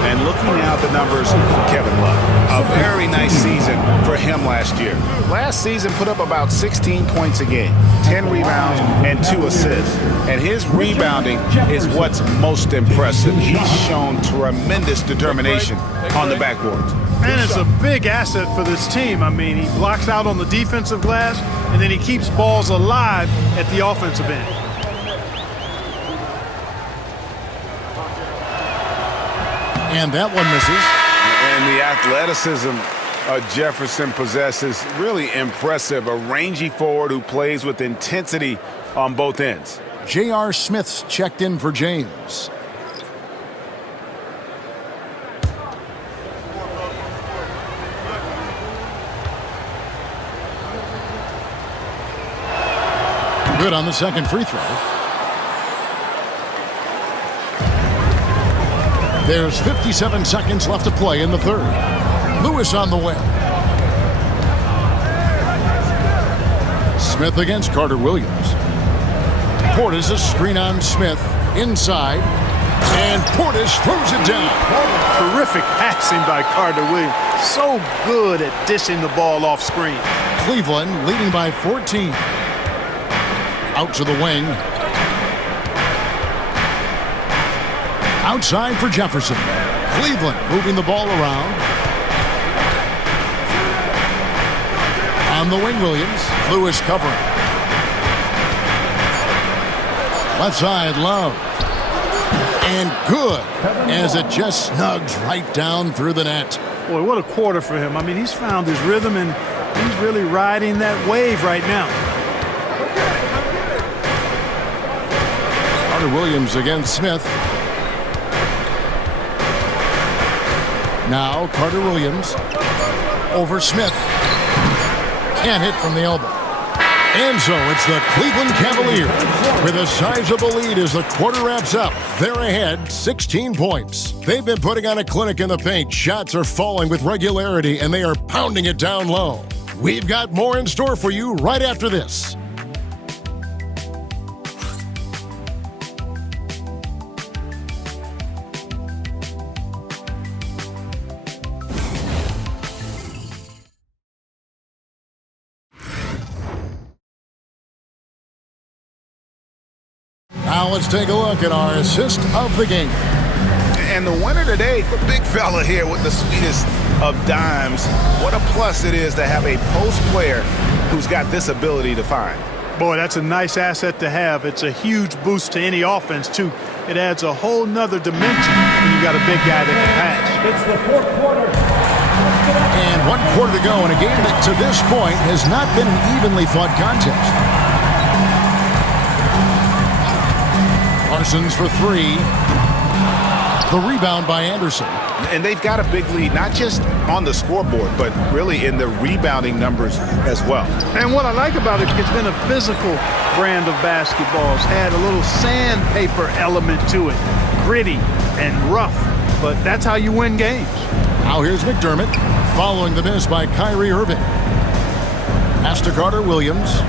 And looking now at the numbers for Kevin Love. A very nice season for him last year. Last season put up about 16 points a game, 10 rebounds, and 2 assists. And his rebounding is what's most impressive. He's shown tremendous determination on the backboards. And it's a big asset for this team. I mean, he blocks out on the defensive glass, and then he keeps balls alive at the offensive end. And that one misses. And the athleticism Jefferson possesses, really impressive. A rangy forward who plays with intensity on both ends. J.R. Smith's checked in for James. Good on the second free throw. There's 57 seconds left to play in the third. Lewis on the wing. Smith against Carter Williams. Portis a screen on Smith. Inside. And Portis throws it down. Terrific passing by Carter Williams. So good at dishing the ball off screen. Cleveland leading by 14. Out to the wing. Outside for Jefferson. Cleveland moving the ball around. On the wing, Williams. Lewis covering. Left side, Love. And good as it just snugs right down through the net. Boy, what a quarter for him. I mean, he's found his rhythm, and he's really riding that wave right now. Carter Williams against Smith. Now Carter Williams over Smith. Can't hit from the elbow. And so it's the Cleveland Cavaliers with a sizable lead as the quarter wraps up. They're ahead 16 points. They've been putting on a clinic in the paint. Shots are falling with regularity, and they are pounding it down low. We've got more in store for you right after this. Now let's take a look at our assist of the game. And the winner today, the big fella here with the sweetest of dimes. What a plus it is to have a post player who's got this ability to find. Boy, that's a nice asset to have. It's a huge boost to any offense, too. It adds a whole nother dimension when you've got a big guy that can pass. It's the fourth quarter. And 1 quarter to go in a game that to this point has not been an evenly fought contest. Parsons for three. The rebound by Anderson. And they've got a big lead, not just on the scoreboard, but really in the rebounding numbers as well. And what I like about it, it's been a physical brand of basketball. It's had a little sandpaper element to it. Gritty and rough, but that's how you win games. Now here's McDermott following the miss by Kyrie Irving. Pass to Carter Williams.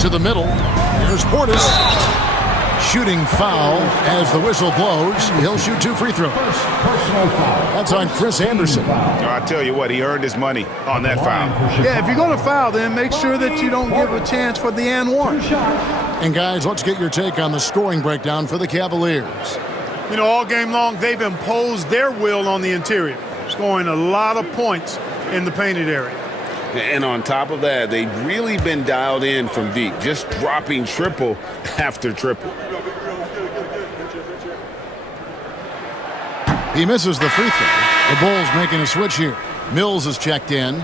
To the middle. Here's Portis. Shooting foul as the whistle blows. He'll shoot 2 free throws. That's on Chris Anderson. I tell you what, he earned his money on that foul. Yeah, if you're going to foul, then make sure that you don't give a chance for the and one. And guys, let's get your take on the scoring breakdown for the Cavaliers. You know, all game long, they've imposed their will on the interior, scoring a lot of points in the painted area. And on top of that, they've really been dialed in from deep, just dropping triple after triple. He misses the free throw. The Bulls making a switch here. Mills is checked in.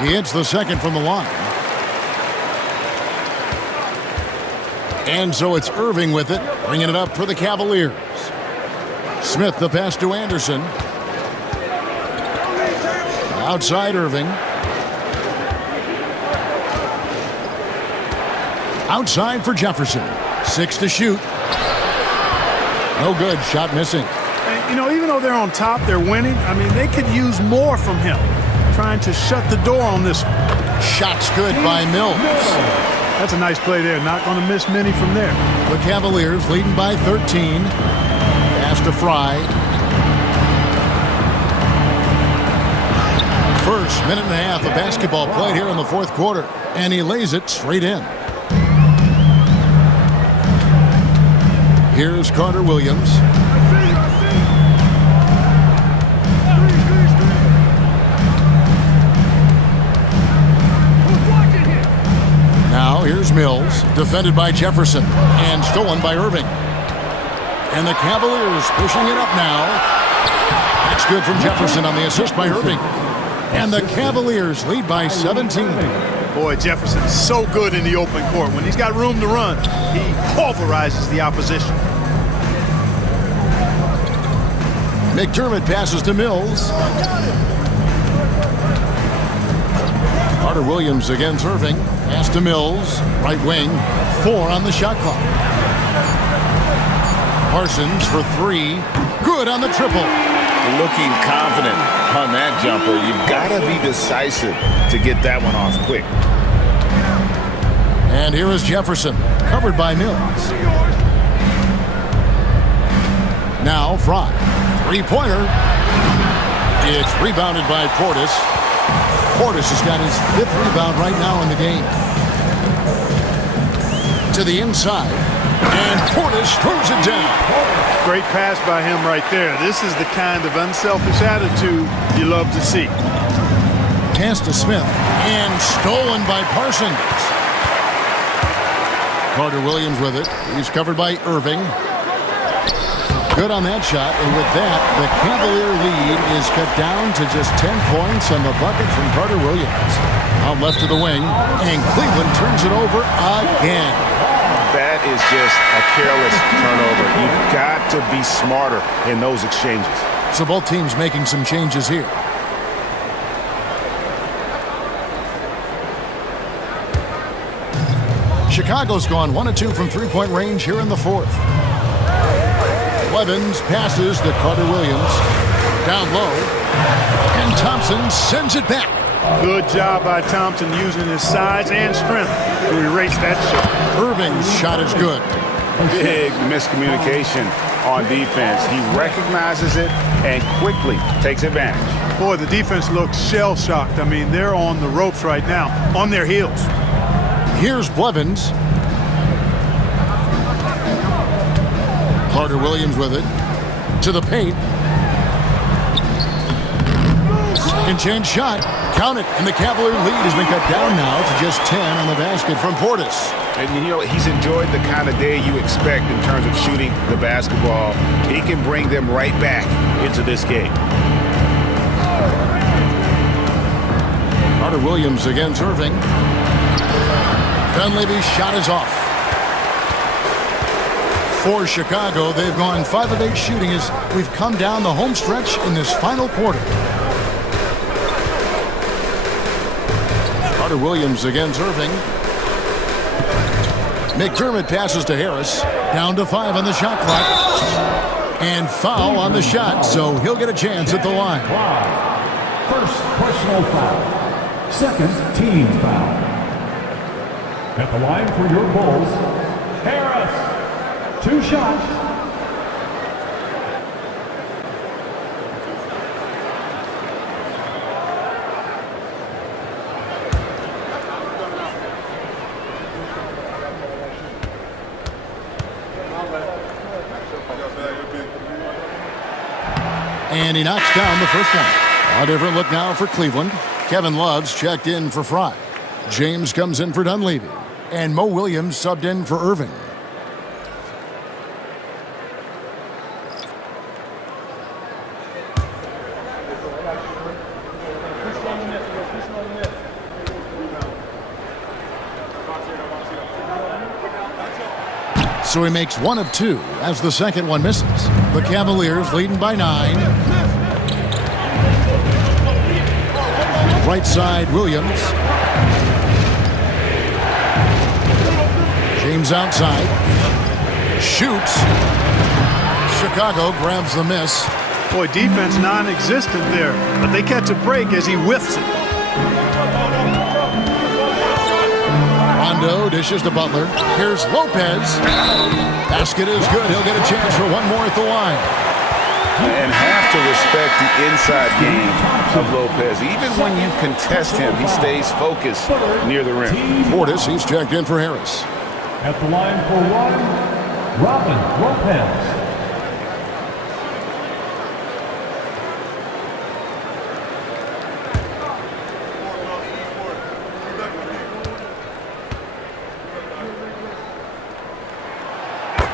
He hits the second from the line. And so it's Irving with it, bringing it up for the Cavaliers. Smith the pass to Anderson. Outside Irving. Outside for Jefferson. 6 to shoot. No good. Shot missing. And, you know, even though they're on top, they're winning. I mean, they could use more from him. Trying to shut the door on this one. Shot's good by Mills. That's a nice play there. Not going to miss many from there. The Cavaliers leading by 13. Pass to Fry. First minute and a half of basketball played here in the fourth quarter. And he lays it straight in. Here's Carter Williams. Now here's Here's Mills, defended by Jefferson, and stolen by Irving. And the Cavaliers pushing it up now. That's good from Jefferson on the assist by Irving. And the Cavaliers lead by 17. Boy, Jefferson's so good in the open court. When he's got room to run, he pulverizes the opposition. McDermott passes to Mills. Carter Williams against Irving. Pass to Mills. Right wing. 4 on the shot clock. Parsons for 3. Good on the triple. Looking confident on that jumper. You've got to be decisive to get that one off quick. And here is Jefferson, covered by Mills. Now Fry. Three-pointer. It's rebounded by Portis. Portis has got his 5th rebound right now in the game. To the inside. And Portis throws it down. Great pass by him right there. This is the kind of unselfish attitude you love to see. Pass to Smith. And stolen by Parsons. Carter Williams with it. He's covered by Irving. Good on that shot. And with that, the Cavalier lead is cut down to just 10 points on the bucket from Carter Williams. Out left to the wing. And Cleveland turns it over again. That is just a careless turnover. You've got to be smarter in those exchanges. So both teams making some changes here. Chicago's gone 1 of 2 from three-point range here in the 4th. Blevins passes to Carter Williams. Down low. And Thompson sends it back. Good job by Thompson using his size and strength to erase that shot. Irving's shot is good. Big miscommunication on defense. He recognizes it and quickly takes advantage. Boy, the defense looks shell-shocked. I mean, they're on the ropes right now, on their heels. Here's Blevins. Carter Williams with it. To the paint. Second chance shot. Count it. And the Cavalier lead has been cut down now to just 10 on the basket from Portis. And you know, he's enjoyed the kind of day you expect in terms of shooting the basketball. He can bring them right back into this game. Carter Williams against Irving. Dunleavy's shot is off. For Chicago, they've gone 5 of 8 shooting as we've come down the home stretch in this final quarter. Carter Williams against Irving. McDermott passes to Harris. Down to 5 on the shot clock. And foul on the shot, so he'll get a chance at the line. First personal foul. Second team foul. At the line for your Bulls, Harris. 2 shots. And he knocks down the first one. A different look now for Cleveland. Kevin Love's checked in for Fry. James comes in for Dunleavy. And Mo Williams subbed in for Irving. So he makes 1 of 2 as the second one misses. The Cavaliers leading by 9. Right side, Williams. James outside. Shoots. Chicago grabs the miss. Boy, defense non-existent there, but they catch a break as he whiffs it. Rondo dishes to Butler. Here's Lopez. Basket is good. He'll get a chance for one more at the line. And have to respect the inside game of Lopez. Even when you contest him, he stays focused near the rim. Portis, he's checked in for Harris. At the line for 1, Robin Lopez.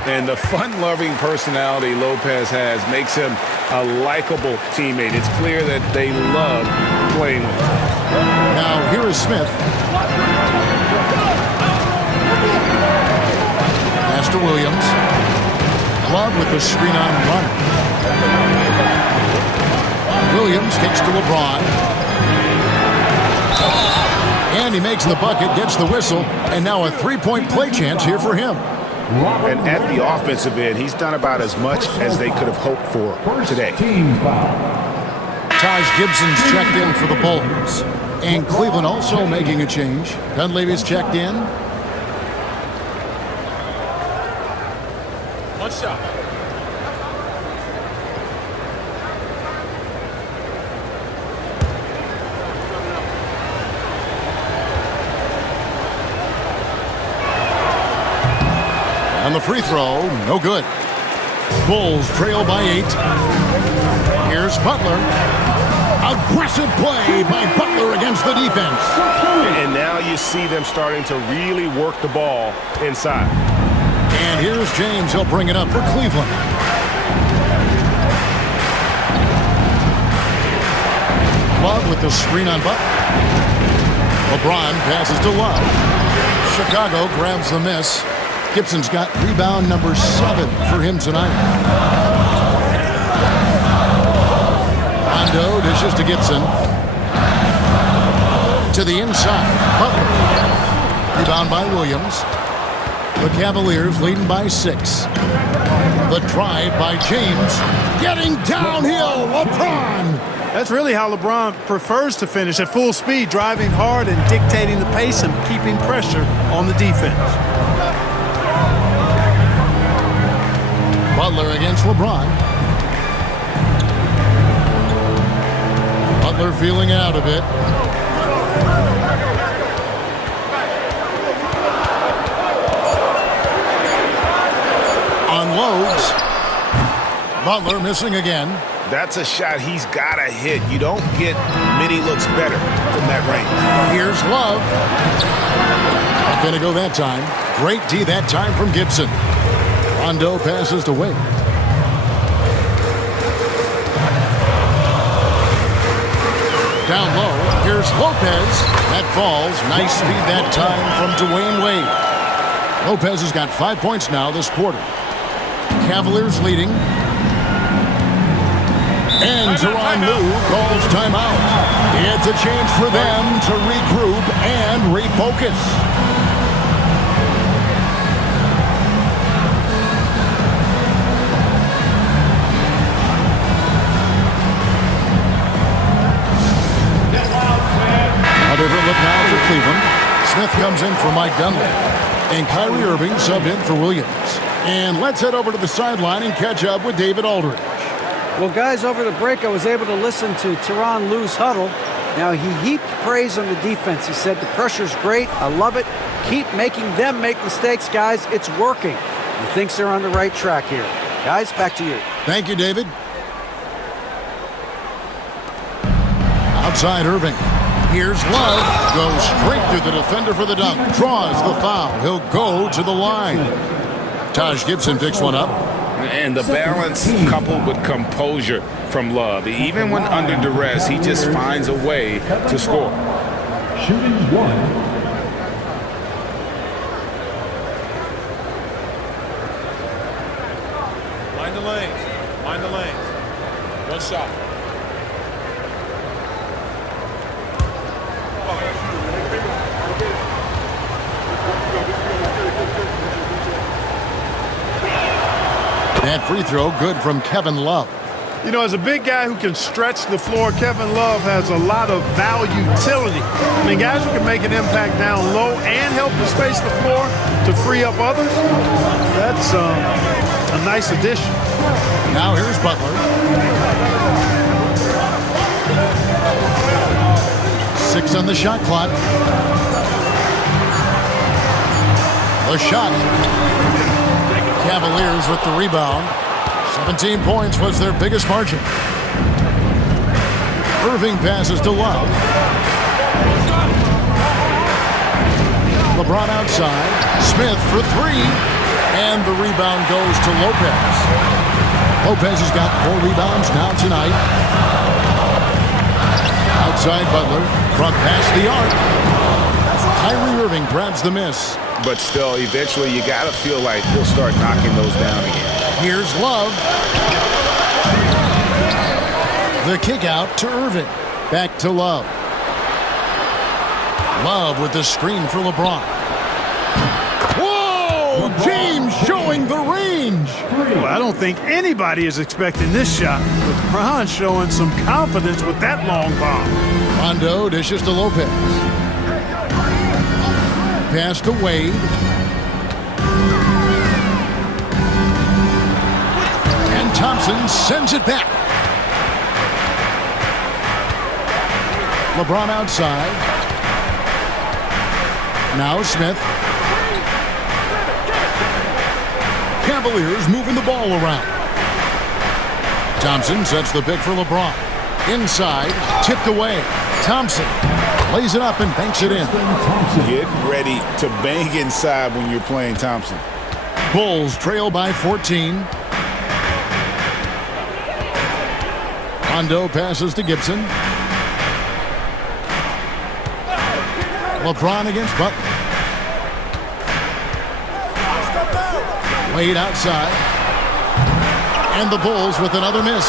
And the fun-loving personality Lopez has makes him a likable teammate. It's clear that they love playing with him. Now here is Smith. Pass to Williams. Love with the screen on run. Williams kicks to LeBron. And he makes the bucket, gets the whistle, and now a three-point play chance here for him. And at the offensive end, he's done about as much as they could have hoped for today. Taj Gibson's checked in for the Bulls. And Cleveland also making a change. Dunleavy's checked in. One shot. And the free throw, no good. Bulls trail by 8. Here's Butler. Aggressive play by Butler against the defense. And now you see them starting to really work the ball inside. And here's James. He'll bring it up for Cleveland. Love with the screen on Butler. LeBron passes to Love. Chicago grabs the miss. Gibson's got rebound number 7 for him tonight. Rondo dishes to Gibson. To the inside. Butler. Rebound by Williams. The Cavaliers leading by 6. The drive by James. Getting downhill. LeBron. That's really how LeBron prefers to finish, at full speed, driving hard and dictating the pace and keeping pressure on the defense. Butler against LeBron. Butler feeling out a bit. Unloads. Butler missing again. That's a shot he's got to hit. You don't get many looks better from that range. Here's Love. Not going to go that time. Great D that time from Gibson. Rondo passes to Wade. Down low, here's Lopez. That falls. Nice speed that time from Dwayne Wade. Lopez has got 5 points now this quarter. Cavaliers leading. And Tyronn Lue calls timeout. It's a chance for them to regroup and refocus. A different look now for Cleveland. Smith comes in for Mike Dunleavy. And Kyrie Irving subbed in for Williams. And let's head over to the sideline and catch up with David Aldridge. Well, guys, over the break, I was able to listen to Tyronn Lue's huddle. Now, he heaped praise on the defense. He said, the pressure's great. I love it. Keep making them make mistakes, guys. It's working. He thinks they're on the right track here. Guys, back to you. Thank you, David. Outside Irving. Here's Love. Goes straight through the defender for the dunk. Draws the foul. He'll go to the line. Taj Gibson picks one up. And the balance coupled with composure from Love. Even when under duress, he just finds a way to score. Shooting 1. Mind the lanes. Mind the lanes. One shot. That free throw good from Kevin Love. You know, as a big guy who can stretch the floor, Kevin Love has a lot of utility. I mean, guys who can make an impact down low and help to space the floor to free up others, that's a nice addition. Now here's Butler. 6 on the shot clock. The shot. Cavaliers with the rebound. 17 points was their biggest margin. Irving passes to Love. LeBron outside. Smith for 3. And the rebound goes to Lopez. Lopez has got 4 rebounds now tonight. Outside Butler, front past the arc. Kyrie Irving grabs the miss. But still, eventually you got to feel like he'll start knocking those down again. Here's Love. The kick out to Irving. Back to Love. Love with the screen for LeBron. Whoa! James showing the range. Well, I don't think anybody is expecting this shot. LeBron showing some confidence with that long bomb. Rondo dishes to Lopez. Pass to Wade. And Thompson sends it back. LeBron outside. Now Smith. Cavaliers moving the ball around. Thompson sets the pick for LeBron. Inside, tipped away. Thompson lays it up and banks it in. Get ready to bang inside when you're playing Thompson. Bulls trail by 14. Rondo passes to Gibson. LeBron against Butler. Wade outside. And the Bulls with another miss.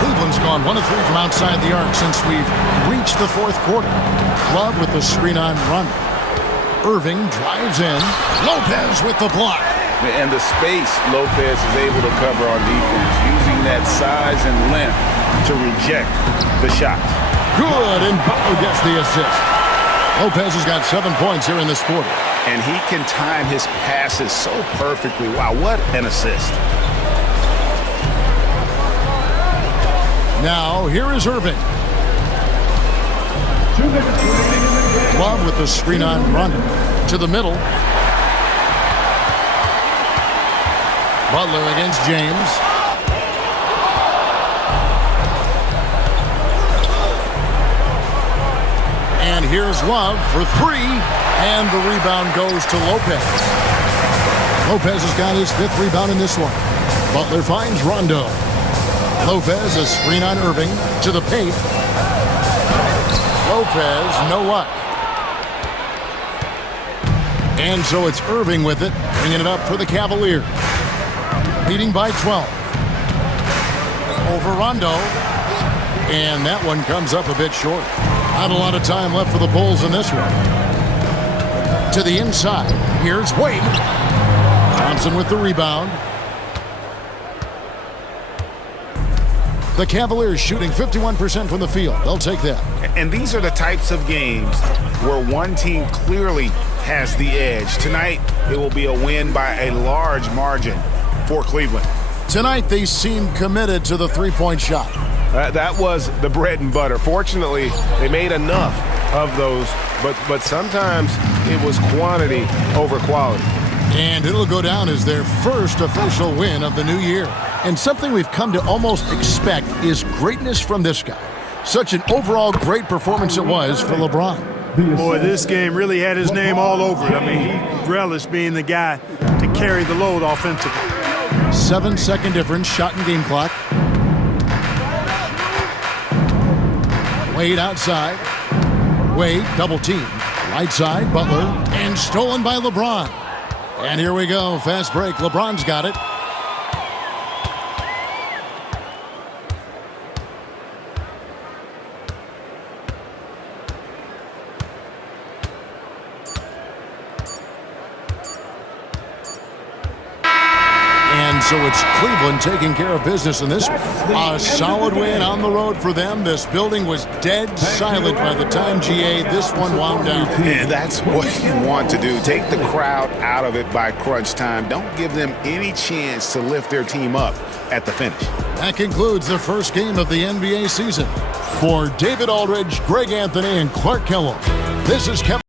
Cleveland's gone 1 of 3 from outside the arc since we've reached the 4th quarter. Love with the screen on Rondo. Irving drives in. Lopez with the block. And the space Lopez is able to cover on defense, using that size and length to reject the shot. Good, and Butler gets the assist. Lopez has got 7 points here in this quarter. And he can time his passes so perfectly. Wow, what an assist. Now, here is Irving. Love with the screen on Rondo. To the middle. Butler against James. And here's Love for 3. And the rebound goes to Lopez. Lopez has got his 5th rebound in this one. Butler finds Rondo. Lopez, a screen on Irving, to the paint. Lopez, no luck. And so it's Irving with it, bringing it up for the Cavaliers. Leading by 12. Over Rondo. And that one comes up a bit short. Not a lot of time left for the Bulls in this one. To the inside. Here's Wade. Thompson with the rebound. The Cavaliers shooting 51% from the field. They'll take that. And these are the types of games where one team clearly has the edge. Tonight, it will be a win by a large margin for Cleveland. Tonight, they seem committed to the three-point shot. That was the bread and butter. Fortunately, they made enough of those, but sometimes it was quantity over quality. And it'll go down as their first official win of the new year. And something we've come to almost expect is greatness from this guy. Such an overall great performance it was for LeBron. Boy, this game really had his name all over it. I mean, he relished being the guy to carry the load offensively. 7-second difference, shot and game clock. Wade outside. Wade, double team. Right side, Butler, and stolen by LeBron. And here we go, fast break. LeBron's got it. So it's Cleveland taking care of business in this one. A solid win on the road for them. This building was dead silent by the time, GA, this one wound down. And that's what you want to do. Take the crowd out of it by crunch time. Don't give them any chance to lift their team up at the finish. That concludes the first game of the NBA season. For David Aldridge, Greg Anthony, and Clark Kellogg, this is Kevin.